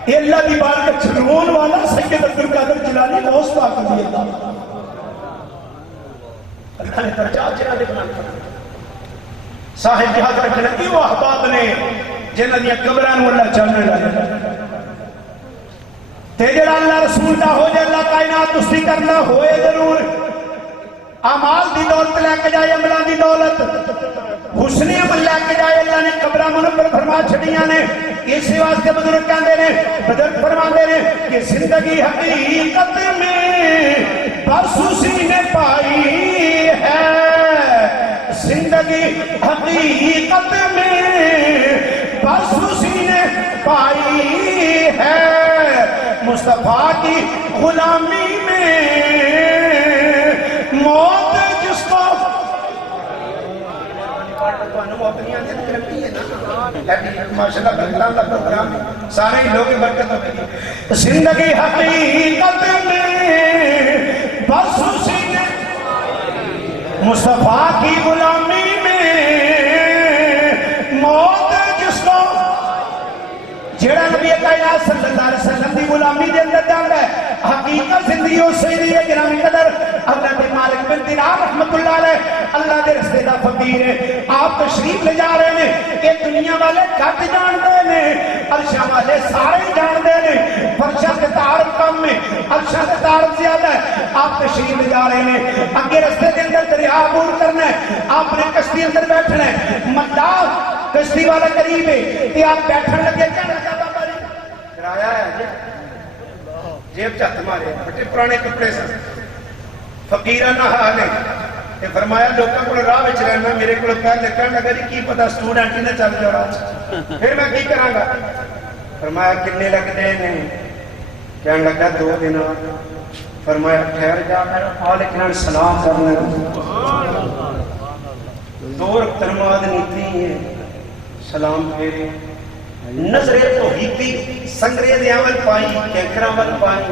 یہ اللہ دی بارگاہ وچ رون والا سید عبدالقادر جیلانی غوث پاک رضی اللہ اللہ نے درجات جنہ دے بلند فرمائے صاحب جہاد رکھنا کی وہ احباب نے جنہ دیا قبران اللہ چلنے لگے تے جڑا اللہ رسول دا ہو جائے اللہ کائنات استی کرنا ہوئے ضرور اعمال دی دولت لے کے جائے عملان دی دولت حسنی عمل لے کے جائے اللہ نے قبران منبر فرما چھڑیاں نے اسی واسطے بزرگ کہندے نے بزرگ فرماندے نے کہ زندگی حقیقت میں بس اسی نے پائی ہے زندگی حقیقت میں، بس اسی نے پائی ہے مصطفیٰ کی غلامی میں، موت جس کو ماشاءاللہ بندران کا پروگرام سارے ہی لوگ برکت ہوگی، زندگی حقیقت میں بس اسی نے مصطفیٰ کی غلامی میں، موت جس کو جیڑا نبی کائنات صلی اللہ علیہ وسلم دی غلامی دے اندر جاندا ہے، حقیقت زندگی اس سے لیے گرامی قدر حضرت مالک بن دینار رحمت اللہ علیہ اللہ دے رستے دا فقیر ہے، آپ تشریف لے جا رہے ہیں کہ دنیا والے گھٹ جانتے ہیں، عرشاں والے سارے جانتے ہیں، فرشاں کے تعارف کم میں عرشاں کے تعارف زیادہ ہے، آپ تشریف لے جا رہے ہیں، اگے رستے کے اندر دریا عبور کرنا ہے، آپ نے کشتی اندر بیٹھنا ہے، مداح کشتی والا قریب ہے کہ آپ بیٹھن لگے کہنے لگا بابا جی کرایا ہے جیب چاہت مارے بٹے پرانے کپڑے سے فقیرانہ حال ہے، فرمایا لوگوں کو راہ وچ رہنا، میرے کو پہلے کہنے لگا جی کی پتہ اسٹوڈنٹ ہی نہ چل جاؤ راہ، پھر میں کی کراں گا، فرمایا کنے لگدے نے، کہنے لگا 2 دن، فرمایا ٹھہر جا میرا مالک نال سلام کرنا، 2 رکعت نماز نیتی ہے، سلام پھیرے، نظریں تو ہیتی سنگرے دیاول پائی کینکرہ ول پائی،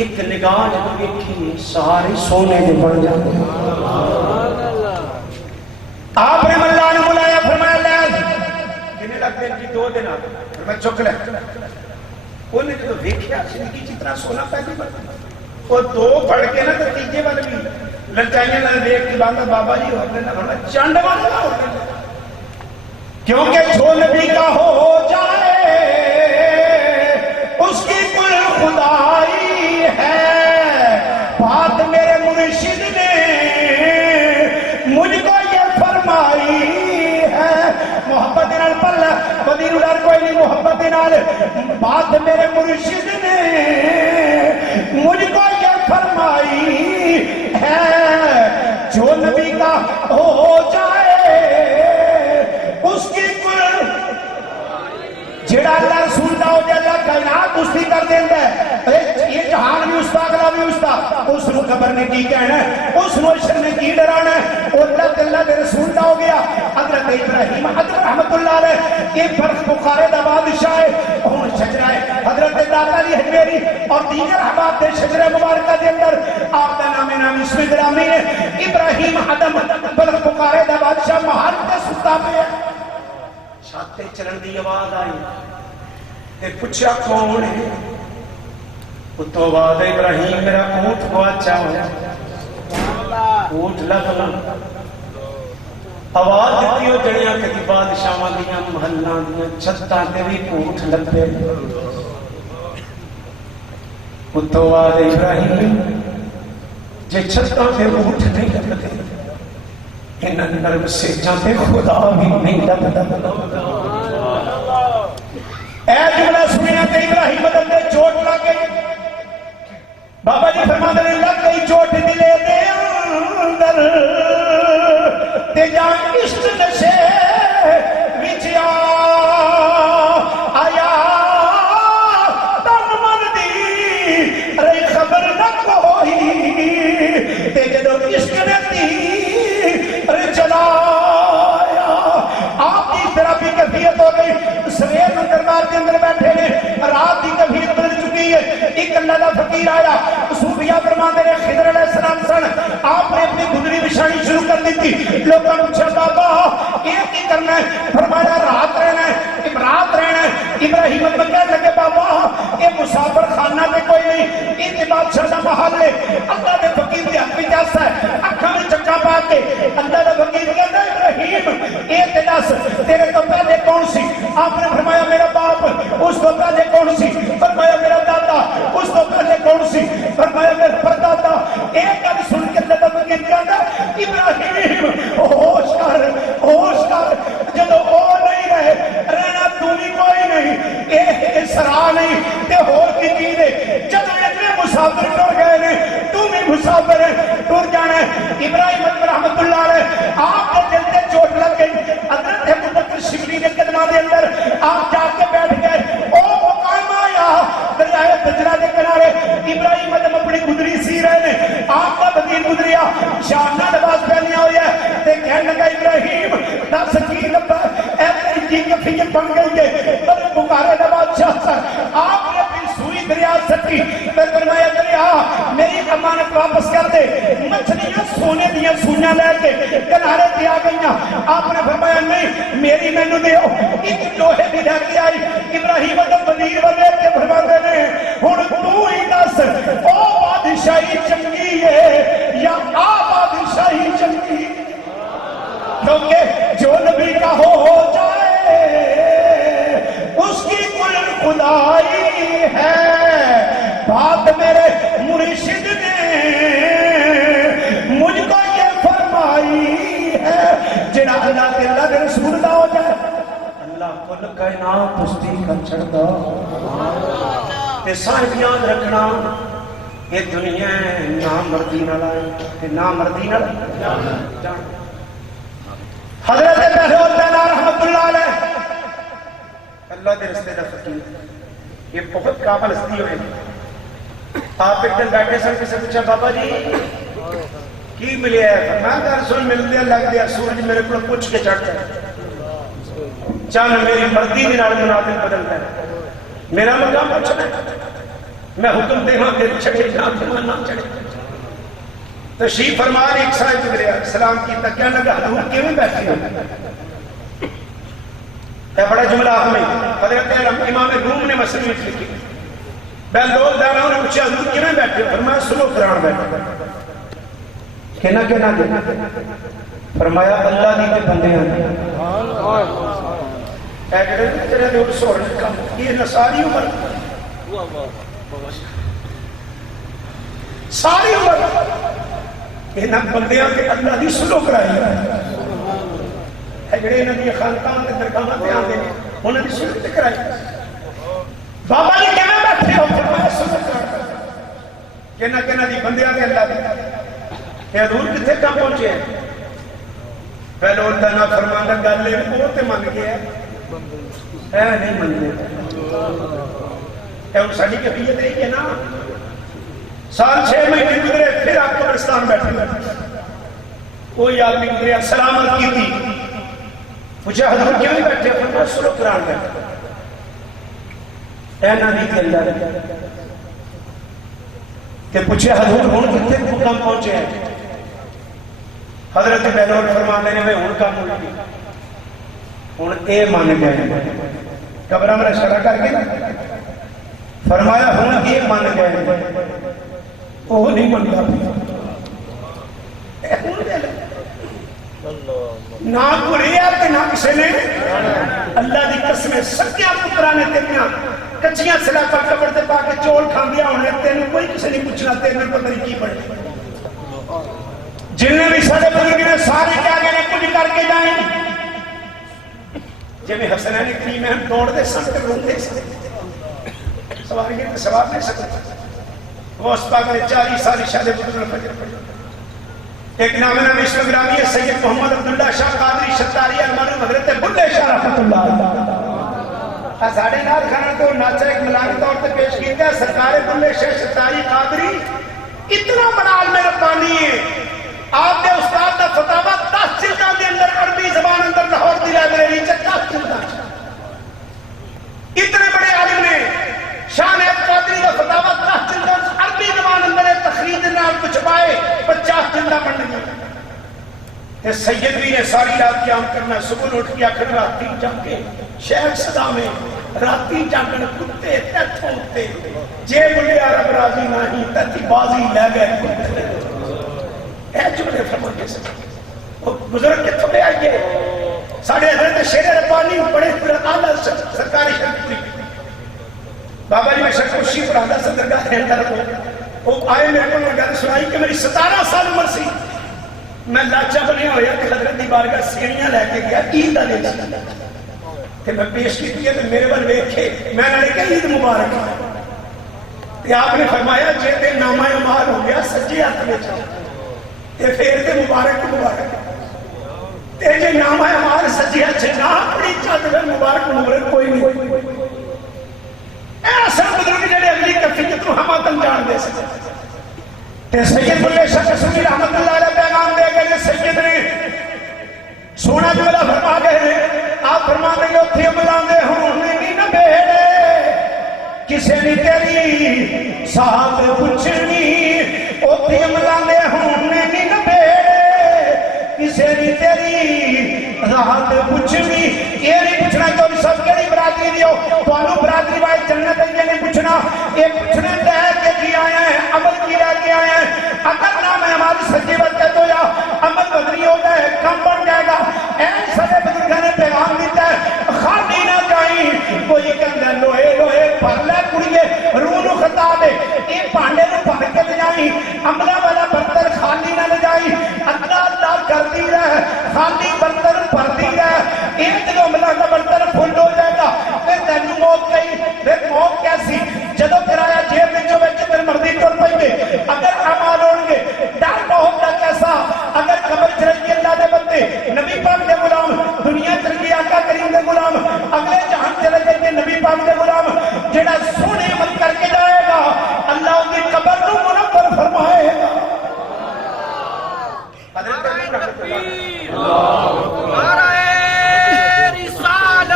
ایک نگاہ جب دیکھی سارے سونے دے بڑھ جاتے آپ نے اللہ نے بلایا، فرمایا لے کنے لگتے ہیں جی 2 دن آپ فرمایا چک لے، انہوں نے جو دیکھیا زندگی جتنا سونا پہلی بات وہ 2 پڑھ کے نا تو تیجے والے بھی للچائیاں نہ دیکھ کے باندھا بابا جی ہوتے ہیں نا چانڈ والا ہوتے ہیں، کیونکہ جو نبی کا ہو جائے اس کی کوئی خدائی ہے، بات میرے مرشد نے مجھ کو یہ فرمائی ہے، محبت نال پلہ بدیر ادار کوئی نہیں، محبت نال بات میرے مرشد نے مجھ کو یہ فرمائی ہے، جو نبی کا ہو جائے اس کی کل جیڑا اللہ رسول دا ہو جائے اللہ کائنات اس کی کر دیندہ ہے، یہ جہان بھی اس کا اگلا بھی اس کا، اس نے خبر نے کی کہنا ہے، اس نے عشر نے کی ڈرانا ہے، اللہ دے رسول دا ہو گیا، حضرت ابراہیم حضرت رحمت اللہ علیہ یہ فرق بخارے دا بادشاہ ہے، اور شجرہ ہے حضرت داتا علی حجویری اور دیگر احباب دے شجرہ مبارکہ دے اندر آپ دا نام اس میں گرامی ہے، ابراہیم حدم فرق بخارے دا بادشاہ محل کا سلطہ پہ ہے، چھاتے چلن دی آواز آئی تے پوچھا کون ہے، اتو آواز ابراہیم میرا اونٹ کو اچھا ہو، اونٹ لگنا آواز دیتی ہو جڑیاں کہ بادشاہ دیاں محلہ دیاں چھتاں تے بھی اونٹ لگتے، اتو آواز ابراہیم جے چھتاں تے اونٹ نہیں لگتے انہاں نرم سیجاں تے خدا بھی نہیں لگتا، اے جملہ سنیا تے ابراہیم مدد دے چوٹ لگ گئی، بابا جی فرما دے لگ گئی چوٹ دلے دے اندر تے جان عشق نشے وچ آیا تن من دی رہی خبر نہ کوئی تے جدو عشق نے تیر چلایا آپ کی طرح بھی کیفیت ہو گئی، سویر میں دربار کے اندر بیٹھے نے، رات کی کیفیت بدل چکی ہے، ایک اللہ کا فقیر آیا، صوفیہ فرماتے ہیں خضر علیہ السلام سن، آپ نے اپنی گدری بچھانی شروع کر دی تھی، لوگوں نے پوچھا بابا یہ کی کرنا ہے، فرمایا رات رہنا ہے، رات رہنا ہے، ابراہیم کہنے لگے بابا یہ مسافر خانہ میں کوئی نہیں، یہ بادشاہ کا محل ہے، اللہ کے فقیر کے حق میں جیسا ہے، اکھاں میں چکا پا کے اللہ کا فقیر کہتا ہے ابراہیم یہ دس تیرے تو پہلے کون سی، آپ نے فرمایا میرا باپ، اس کو پہلے کون سی، فرمایا میرا دادا، اس کو پہلے کون سی، فرمایا میرا پردادا، ایک گل سن کے اللہ کا فقیر کہتا ہے ابراہیم ہوش کر جب وہ نہیں رہے رہنا تو بھی کوئی نہیں، یہ سرا نہیں تے ہور کی چیز ہے، جب اتنے مسافر کر گئے نے تو بھی ابراہیم رحمت اللہ علیہ آپ کے دل سے چوٹ لگ گئی، حضرت ابو بکر شبلی کے قدموں کے اندر آپ جا کے بیٹھ گئے، او مقام آیا دریائے دجلہ کے کنارے، ابراہیم اپنی گزری سی رہے ہیں، آپ کا وزیر گزریا شامنا لباس پہنیا ہوئی ہے تے کہنے لگا ابراہیم دس کی لبا ایسے کی کفیت بن گئی ہے پر پکارے نواز شاہ صاحب آپ نے اپنی سوئی دریا سکی میں فرمایا دریا میری امانت واپس کر دے، مچھلیاں سونے دیا سوئیاں لے کے کنارے دیا گئیاں، آپ نے فرمایا نہیں میری مینو دیو، ایک لوہے بھی لے کے آئی، ابراہیم وزیر والے کے فرماتے ہیں ہن تو ہی دس او بادشاہی چنگی ہے یا آ بادشاہی چنگی، کیونکہ جو نبی کا ہو جائے اس کی کل خدائی ہے، بات میرے مرشد نے مجھ کو یہ فرمائی ہے جنہا اللہ کے اللہ کے رسول دا ہو جائے اللہ کل کائنات پستی کر چھڑ دا تے صاحب یاد رکھنا یہ دنیا نامردی نہ لائے نامردی نہ لائے۔ حضرت بہلول تعالیٰ رحمت اللہ علیہ اللہ دے رستے دا فقیر، یہ بہت قابل ہستی ہوئے، آپ ایک دن بیٹھے سن کسی پوچھا بابا جی کی ملے ہے، میں در سن مل دیا لگ دیا سورج میرے کو پوچھ کے چڑھتا ہے، چاند میری مردی میں نال مناظر بدلتا ہے، میرا مقام پوچھنا ہے میں حکم دے ہاں پھر چھڑے نہ چڑھے، تشریف فرمان ایک صاحب گزریا سلام کیتا کہنے لگا حضور کیوں بیٹھے ہو، یہ بڑا جملہ ہمیں حضرت امام روم نے مسلم لکھی، بہلول دانا نے پوچھا حضور کیوں بیٹھے ہو، فرمایا سلو قرآن بیٹھے، کہنا فرمایا اللہ دی تے بندے ہیں، اے جڑے تیرے دے اور سور کم یہ نساری عمر ساری عمر انہاں بندیاں کے اللہ دی سلو کرائی ہے جڑے انہاں دی خانقاہ تے درگاہاں تے آندے نے انہاں دی سلو تے کرائی بابا جی کیویں بیٹھے ہو، فرمایا سلو کرائی کہنا دی بندیاں کے اللہ دی کہ حضور کتنے کام پہنچے ہیں، بہلول دا نہ فرمانا گل ہے وہ تے من گیا اے نہیں من گیا اے ان ساڈی کیفیت رہی ہے نا، سال 6 مہینے گزرے پھر آپ قبرستان بیٹھے کوئی آدمی گزریا سلامت کی تھی، پوچھا حضور کیوں نہیں بیٹھے، فرمایا سلو قرآن بیٹھے، اے نبی کے اللہ کہ پوچھے حضور ہوں کتنے مقام پہنچے ہیں، حضرت بہلول فرمانے نے میں ہوں کام ہوئی ہوں اے مان گئے قبرہ میں شرع کر کے فرمایا ہوں یہ مان گئے وہ نہیں منتا نہ کڑیا کہ نہ کسی نے اللہ دی قسمیں سکیاں پترانے تیریاں کچھیاں سلا پر قبر دے پا کے چول کھان دیا ہونے تیرے کوئی کسی نہیں پوچھنا تیرے پتہ نہیں کی پڑے جنہیں بھی سارے بزرگ نے سارے کیا گئے کچھ کر کے جائیں جنہیں حسنین کریم ہم دوڑ دے سکتے روک دے سکتے سواری کے سواب نہیں سکتے وہ اس پاک نے 40 سال شاہ بزرگ فجر پڑھے ایک نام نام عشق گرامی ہے سید محمد عبداللہ شاہ قادری شتاری المانو حضرت بلے شاہ رحمت اللہ ساڑھے نال کھانا تو ناچا ایک ملانی طور سے پیش کیتا ہے سرکار بلے شاہ شتاری قادری اتنا بڑا علم ربانی ہے آپ نے استاد کا فتاوہ 10 جلدوں کے اندر عربی زبان اندر لاہور دی لائبریری 10 جلدوں اتنے بڑے عالم نے شاہ نیب قادری کا فتاوہ 10 جلدوں عربی زبان اندر تخرید نال کچھ پائے 50 جلدہ پڑھنے گئے سید بھی نے ساری رات قیام کرنا صبح اٹھ کے آخر راتی جا کے شہر صدا میں راتی جاگن کتے تیتھوں تے جے بلے عرب راضی نہیں تیتھی بازی لے گئے کتے اے جملے فرما کے سکتے بزرگ کتوں لے آئیے ساڑھے حضرت شیر ربانی بڑے آلہ سرکاری شرکتی بابا جی میں شرکوشی پر آدھا صدرگاہ اندر وہ آئے میرے کو گل سنائی کہ میری 17 سال عمر سی میں لاچہ بنیا ہویا کہ حضرت دی بارگاہ سیڑیاں لے کے گیا عید علیہ السلام کہ میں پیش کی تھی کہ میرے بل ویکھے میں نے کہا عید مبارک کہ آپ نے فرمایا جے تے نامہ امار ہو گیا سجے ہاتھ میں چاہو تے پھر تے مبارک مبارک تے جے نام ہے ہمارے سجی اچھے نہ اپنی چاہتے ہوئے مبارک مبارک کوئی نہیں ایسا بزرگ جڑے اگلی کفیت کو ہم آتن جان دے سکتے تے سید بلے شاہ رسولی رحمت اللہ علیہ پیغام دے گئے سید نے سونا جملہ فرما گئے آپ فرما دیں گے اتھے ملاندے ہوں نہیں نہ بیڑے کسے نہیں تیری ساتھ پچھنی اتھے ملاندے ہوں نہیں نہ بیڑے کسے نہیں تیری رات پچھنی یہ نہیں پوچھنا تو سب کے لیے برادری دیو تو انو برادری بائی جنت یہ نہیں پوچھنا یہ پوچھنے دے کہ کی آئے ہیں عمل کی رہ کے آئے ہیں اگر نام ہے ہماری سچی بات ہے تو یا عمل بدری ہو جائے کم بن جائے گا این سارے بزرگاں نے پیغام دیتا ہے خالی نہ جائیں کوئی کہندے لوہے لوہے بھر لے کڑیے روح نو خطا دے یہ پانڈے نو بھر کے لے جائیں عملہ والا برتن خالی نہ لے جائیں اللہ اللہ کرتی رہے خالی برتن بھرتی رہے ایک دن عملہ کا برتن پھل ہو جائے گا پھر تینوں موت گئی پھر موت کیسی جدو کرایا جیب بچوں بچے پھر مردی ٹر پائیں گے اگر اعمال ہوں گے ڈر موت کا کیسا اگر قبر چل گئی اللہ دے بندے نبی پاک دے غلام دنیا چل گئی آقا کریم دے غلام اگلے جہان چلے جائیں گے نبی پاک دے غلام جڑا سونے عمل کر کے جائے گا اللہ ان کی قبر نو منور فرمائے گا حضرت نعرہ رسالت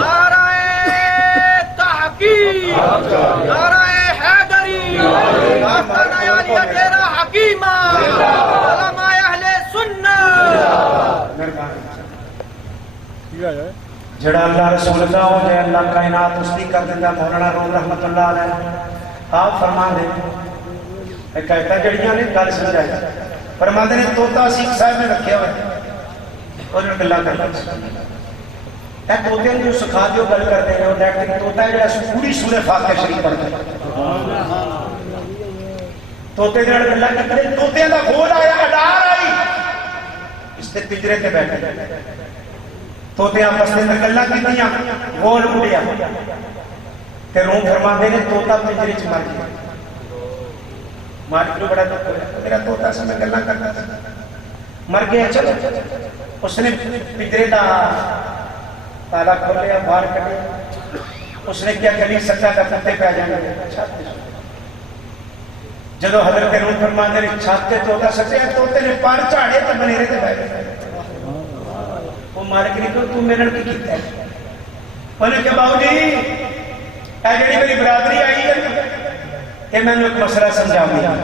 نعرہ تحقیق نعرہ حیدری آقا علی تیرا حکیمہ علماء اہل سنت جڑا اللہ رسول اللہ ہو جائے اللہ کائنات اس کی کر دیتا مولانا روم رحمت اللہ علیہ آپ فرما دیں ایک کہتا جڑیاں نے گل سمجھائی فرما دیں توتا سیکھ صاحب نے رکھے ہوئے اور جو گلہ کرنا اے توتے نے جو سکھا دیو گل کر دیں اور لیکن توتا ہے جڑا پوری سورہ فاتحہ شریف پڑھ دیں توتے جڑا گلہ کرتے ہیں توتے دا گول آیا اڈار آئی اس نے پنجرے تے بیٹھے توتے آپس نے گلہ کیتیاں گول اڑیا تے روم فرما دے نے توتا پنجرے چ مر گیا مالک کو بڑا دکھ ہوا میرا توتا سے میں گلہ کرتا تھا مر گیا چلو اس نے پنجرے دا تالا کھولیا باہر کٹیا اس نے کیا گلی سچا کا کتے پہ جانا جدو حضرت روم فرما دے نے چھاتے توتا سچے توتے نے پار چاڑے تو بنیرے تے بیٹھے وہ مالک نے کہا تو میرے کی کیتا ہے انہوں نے کہا باؤ جی اے جڑی میری برادری آئی ہے کہ میں نے ایک مسئلہ سمجھا دیا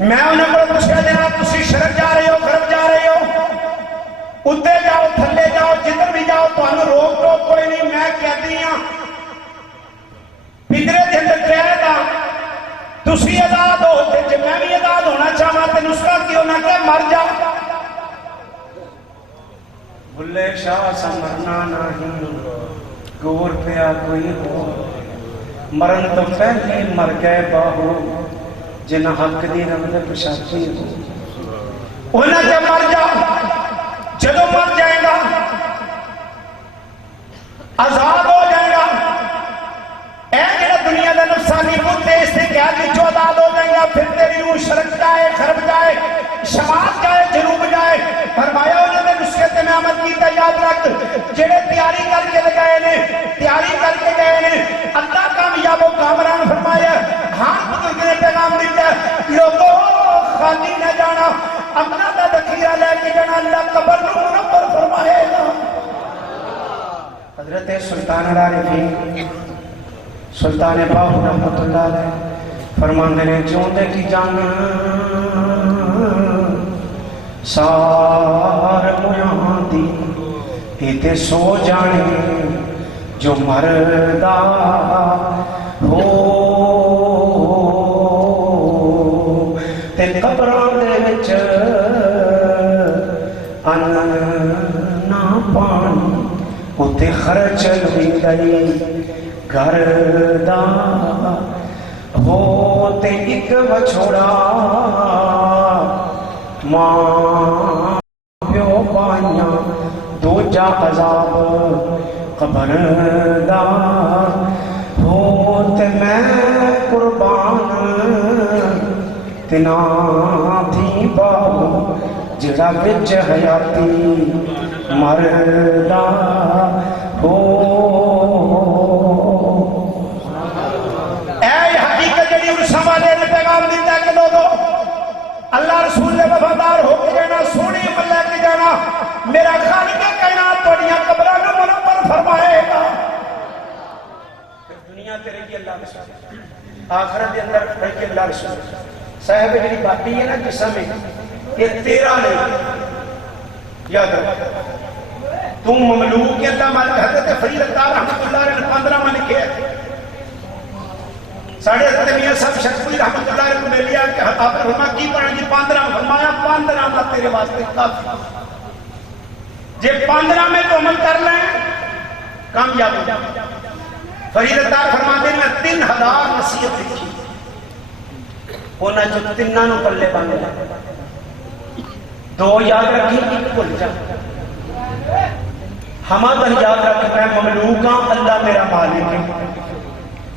میں انہوں کو پوچھا دینا تسی شرک جا رہے ہو غرب جا رہے ہو اتنے جاؤ تھلے جاؤ جدھر بھی جاؤ تو انہوں روک ٹوک کوئی نہیں میں کہتی ہوں پدرے دے اندر کہہ دا تسی آزاد ہو تے میں بھی آزاد ہونا چاہاں تے نسخہ کیوں نہ کہ مر جا بلے شاہ سمرنا نہیں گور پیا کوئی ہو مرن تو پہلے مر گئے باہو جنہ حق دی رمض پشاتی ہو انہاں کے مر جا جدو مر جائے گا آزاد ہو جائے گا اے جڑا دنیا دا نفسانی مدے اس سے کیا کہ جو آزاد ہو جائے گا پھر تیری روح شرک جائے خرب جائے شمال جائے جنوب جائے فرمایا انہوں نے نسخے تے میں عمل کیتا یاد رکھ جڑے تیاری کر کے لگائے نے تیاری کر کے گئے نے اللہ کامیاب و کامران فرمایا ہاں بزرگ نے پیغام دیتا ہے لوگوں خالی نہ جانا اپنا دا ذخیرہ لے کے جانا اللہ قبر نو منور فرمائے گا حضرت سلطان العارفین سلطان باہو رحمت اللہ علیہ فرماندے نے چوندے کی جان سار میاں دی ایتے سو جانے جو مردہ ہو تے قبران دے وچ ان نہ پانی اتے خرچ لئی گھردہ ہو تے ایک وچھوڑا ماں پیو پائیاں دو جا عذاب قبر دا ہو تے میں قربان تنا تھی باو جڑا بچ حیاتی مردا ہو. اے حقیقت جڑی عرصاں والے نے پیغام دیتا کہ لوگوں اللہ رسول نے وفادار ہو کے جانا، سونی عمل لے کے جانا، میرا خالق کائنات توڑیاں قبراں نوں منور فرمائے گا. دنیا تے رہی اللہ رسول، آخرت دے اندر رہی اللہ رسول. صاحب جڑی باقی ہے نا جسم میں یہ تیرا نہیں، یاد رکھ. تم مملوک کے اللہ مالک حضرت فرید اطہار رحمۃ اللہ علیہ نے 15 من لکھے ہیں. ساڑھے حضرت میاں صاحب شکوی رحمۃ اللہ علیہ کو لے لیا کہ آپ نے فرمایا کی پڑھیں گی 15 فرمایا 15 میں تیرے واسطے کافی. جے 15 میں تو عمل کر لیں کامیاب ہو جائے. فرید اطہار فرماتے ہیں میں 3000 نصیحت لکھی ہونا جو تنہاں نوں پلے بن گئے. 2 یاد رکھی ایک بھول جا. ہما تن یاد رکھ میں مملوک ہاں اللہ میرا مالک ہے،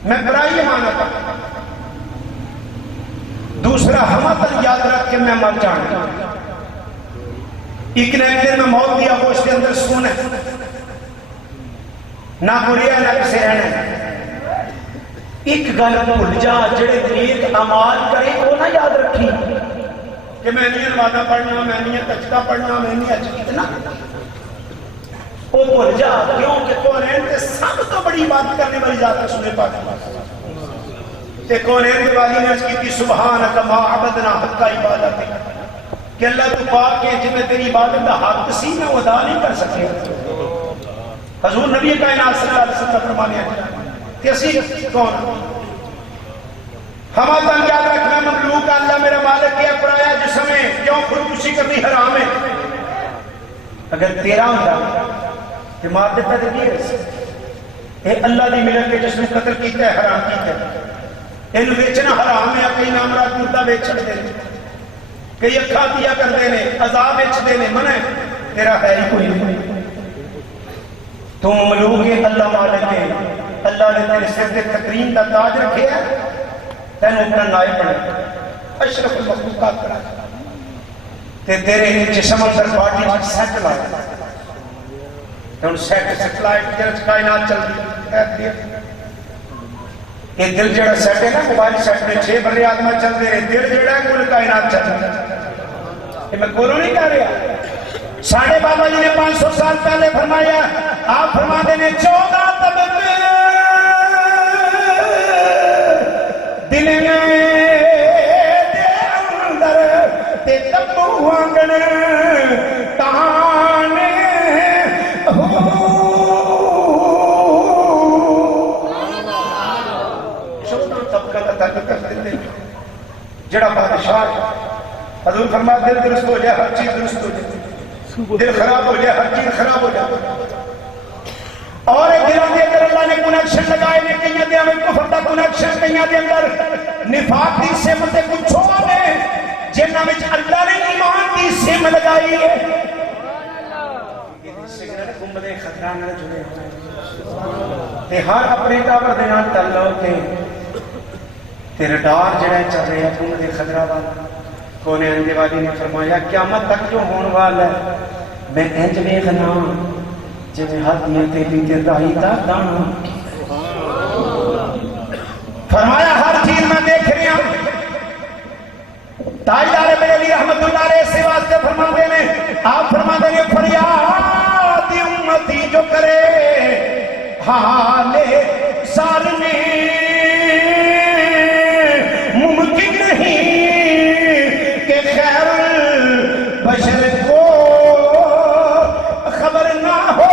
میں برائی امانت ہوں. دوسرا ہما تن یاد رکھ کہ میں مر جانا. ایک نہ ایک دن میں موت دیا وہ اس کے اندر سکون ہے، نہ بری ہے نہ کسی رہنا. ایک گل بھول جا جڑے نیک اعمال کرے وہ نہ یاد رکھی کہ میں نہیں نمازاں پڑھنا، میں نہیں تجدہ پڑھنا، میں نہیں اج کتنا. وہ بھول جا کیوں کہ کونین کے سب تو بڑی بات کرنے والی ذات رسول پاک تے کونین کے والی نے عرض کی سبحانک ما عبدنا حق عبادت کہ اللہ تو پاک ہے جن میں تیری عبادت کا حق سی میں وہ ادا نہیں کر سکے. حضور نبی کائنات صلی اللہ علیہ وسلم فرمانے ہیں کہ اسی کون ہما تن یاد رکھنا مملوک اللہ میرا مالک کیا پرایا جسم ہے کیوں خودکشی کرنی حرام ہے. اگر تیرا ہوتا کہ مار دیتا تو یہ رسی اے اللہ دی ملت کے جس نے قتل کیتا ہے حرام کیتا ہے. ان بیچنا حرام ہے. کئی نامراد مردہ بیچ چھڑ دے کئی اکھا دیا کر دینے عذاب بیچ دینے منع تیرا ہے ہی کوئی نہیں. تو مملوک ہے اللہ مالک ہے. اللہ نے تیرے سر سے تکریم کا تاج رکھے ہے تینوں اپنا نائب بنا اشرف المخلوقات کرا تے تیرے جسم اندر باڈی سیٹ لایا تو سیٹ سیٹلائٹ جرج کائنات چل دی. یہ دل جڑا سیٹ ہے نا موبائل سیٹ میں 6 برے آدمہ چل دے رہے دل جڑا ہے کل کائنات چل رہا ہے. یہ میں کولوں نہیں کہہ رہا. ساڑھے بابا جی نے 500 سال پہلے فرمایا آپ فرما دینے 14 طبقے دل میں اندر تے تبو آنگن تانے جڑا بادشاہ حضور فرماتے دل درست ہو جائے ہر چیز درست ہو جائے، دل خراب ہو جائے ہر چیز خراب ہو جائے. اور ایک دلوں کے اندر اللہ نے کنیکشن لگائے نے کئیاں دے ہمیں کفر دا کنیکشن کئیاں دے اندر نفاق دی سمت کچھ ہو نے جنہاں وچ اللہ نے ایمان دی سم لگائی ہے. گنبد خطرہ نہ جڑے ہوئے تے ہر اپنے ٹاور دے نال تعلق تے تے رڈار جڑا چل رہا ہے گنبد خطرہ والا کونے اندے والی نے فرمایا قیامت تک جو ہون والا ہے میں انج ویکھنا جویں ہاتھیاں تے تے راہی دا دانا. فرمایا ہر چیز میں دیکھ رہا ہوں. تاجدار بریلوی رحمت اللہ علیہ سے واسطے فرماتے ہیں آپ فرماتے ہیں فریاد امتی جو کرے حال سالنے ممکن نہیں کہ خیر بشر کو خبر نہ ہو.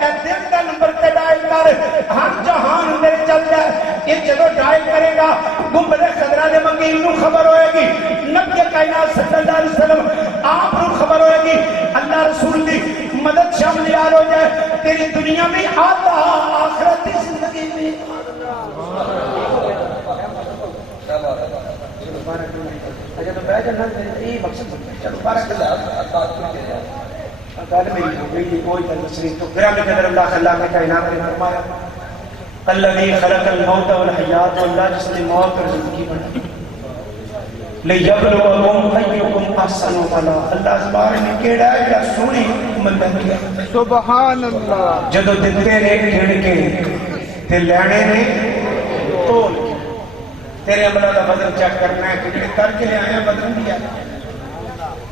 اے دل کا نمبر تے ڈائل کر ہر جہان میں چل جائے یہ چلو ڈائل کرے گا گنبد خضرا دے مکین نو خبر ہوئے گی نبی کائنات صلی اللہ علیہ وسلم آپ نو خبر ہوئے گی اللہ رسول دی مدد شامل یار ہو جائے تیری دنیا میں آتا آخرت کی زندگی میں. اچھا تو بیٹھ جانا یہ مقصد چلو بارک اللہ میری کوئی تنسری تو گرام قدر اللہ نے کائنات نے فرمایا الذی خلق الموت والحیات اللہ جس نے موت اور زندگی بنائی. لِيَبْلُوَكُمْ أَيُّكُمْ أَحْسَنُ عَمَلًا اللہ اس بارے میں کہڑا ہے یا سونی مندہ کیا سبحان اللہ جدو دتے نے گھڑ کے تے لینے نے تول تیرے عملہ دا وزن چیک کرنا ہے کہ کر کے لے آئے ہیں وزن دیا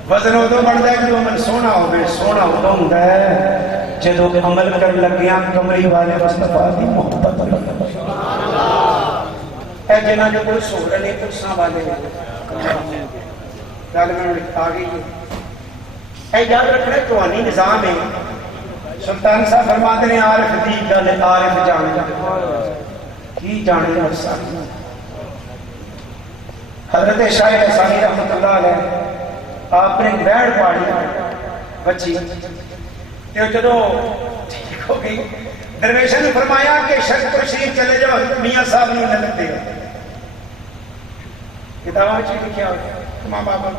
وزن ہو تو بڑھتا ہے کہ عمل سونا ہوتا ہوں ہے جدو عمل کر لگیاں کمری والے مصطفیٰ دی محبت لگا اے جنہ جو کوئی سوڑا نہیں پرساں والے گل میں آ گئی اے یاد رکھنا توانی نظام ہے سلطان صاحب فرماتے ہیں عارف دی گل عارف جانے کی جانے افسانہ حضرت شاہ حسانی رحمت اللہ علیہ آپ نے بیڑ پاڑی بچی تو جدو ٹھیک ہو گئی درویشہ نے فرمایا کہ شرک پر شریف چلے جاؤ میاں صاحب نے نلک دے کتابوں میں چیز لکھیا ہوگا ماں بابا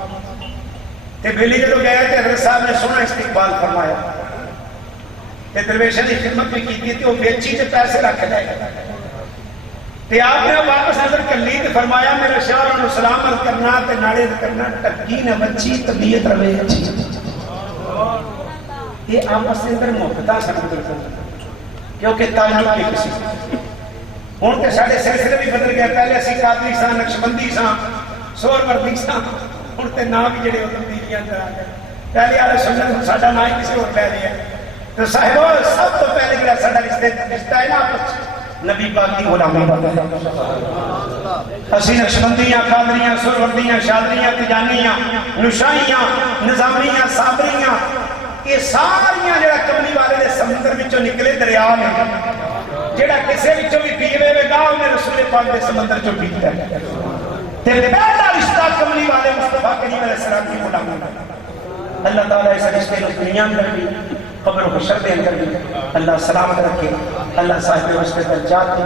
تے بیلی جدو گیا کہ حضرت صاحب نے سونا استقبال فرمایا تے درویشہ نے خدمت میں کی تھی وہ بیچی تے پیسے رکھ لے تے آپ نے واپس نظر کر لی تے فرمایا میرا شاہ اور سلام کرنا تے ناڑے کرنا ٹکی نہ بچی طبیعت روے اچھی یہ آپس کے اندر محبتہ سکتے کیونکہ تعلق کی کسی ہون کے ساڑھے سلسلے بھی بدل گیا پہلے اسی قادری ساں نقشبندی ساں سور وردی ساں ہون تے نام بھی جڑے ہوتے دیدی اندر آ گئے پہلے آلے سنت ساڑھا نام کسی اور پہلے ہے تو صاحبہ سب تو پہلے گیا ساڑھا رشتہ ہے نا آپس نبی پاک کی غلامی اسی نقشبندیاں قادریاں سور وردیاں شادریاں تجانیاں نشائیاں نظامیاں صابریاں یہ ساریاں جڑا کملی والے دے سمندر وچوں نکلے دریا میں جڑا کسے وچوں بھی پیوے وے گا انہیں رسول پاک دے سمندر چوں پیتا ہے تے پہلا رشتہ کملی والے مصطفیٰ کریم علیہ السلام کی غلامی اللہ تعالیٰ اس رشتے کو دنیا اندر بھی قبر و حشر دے اندر بھی اللہ سلامت رکھے اللہ صاحب رشتے درجات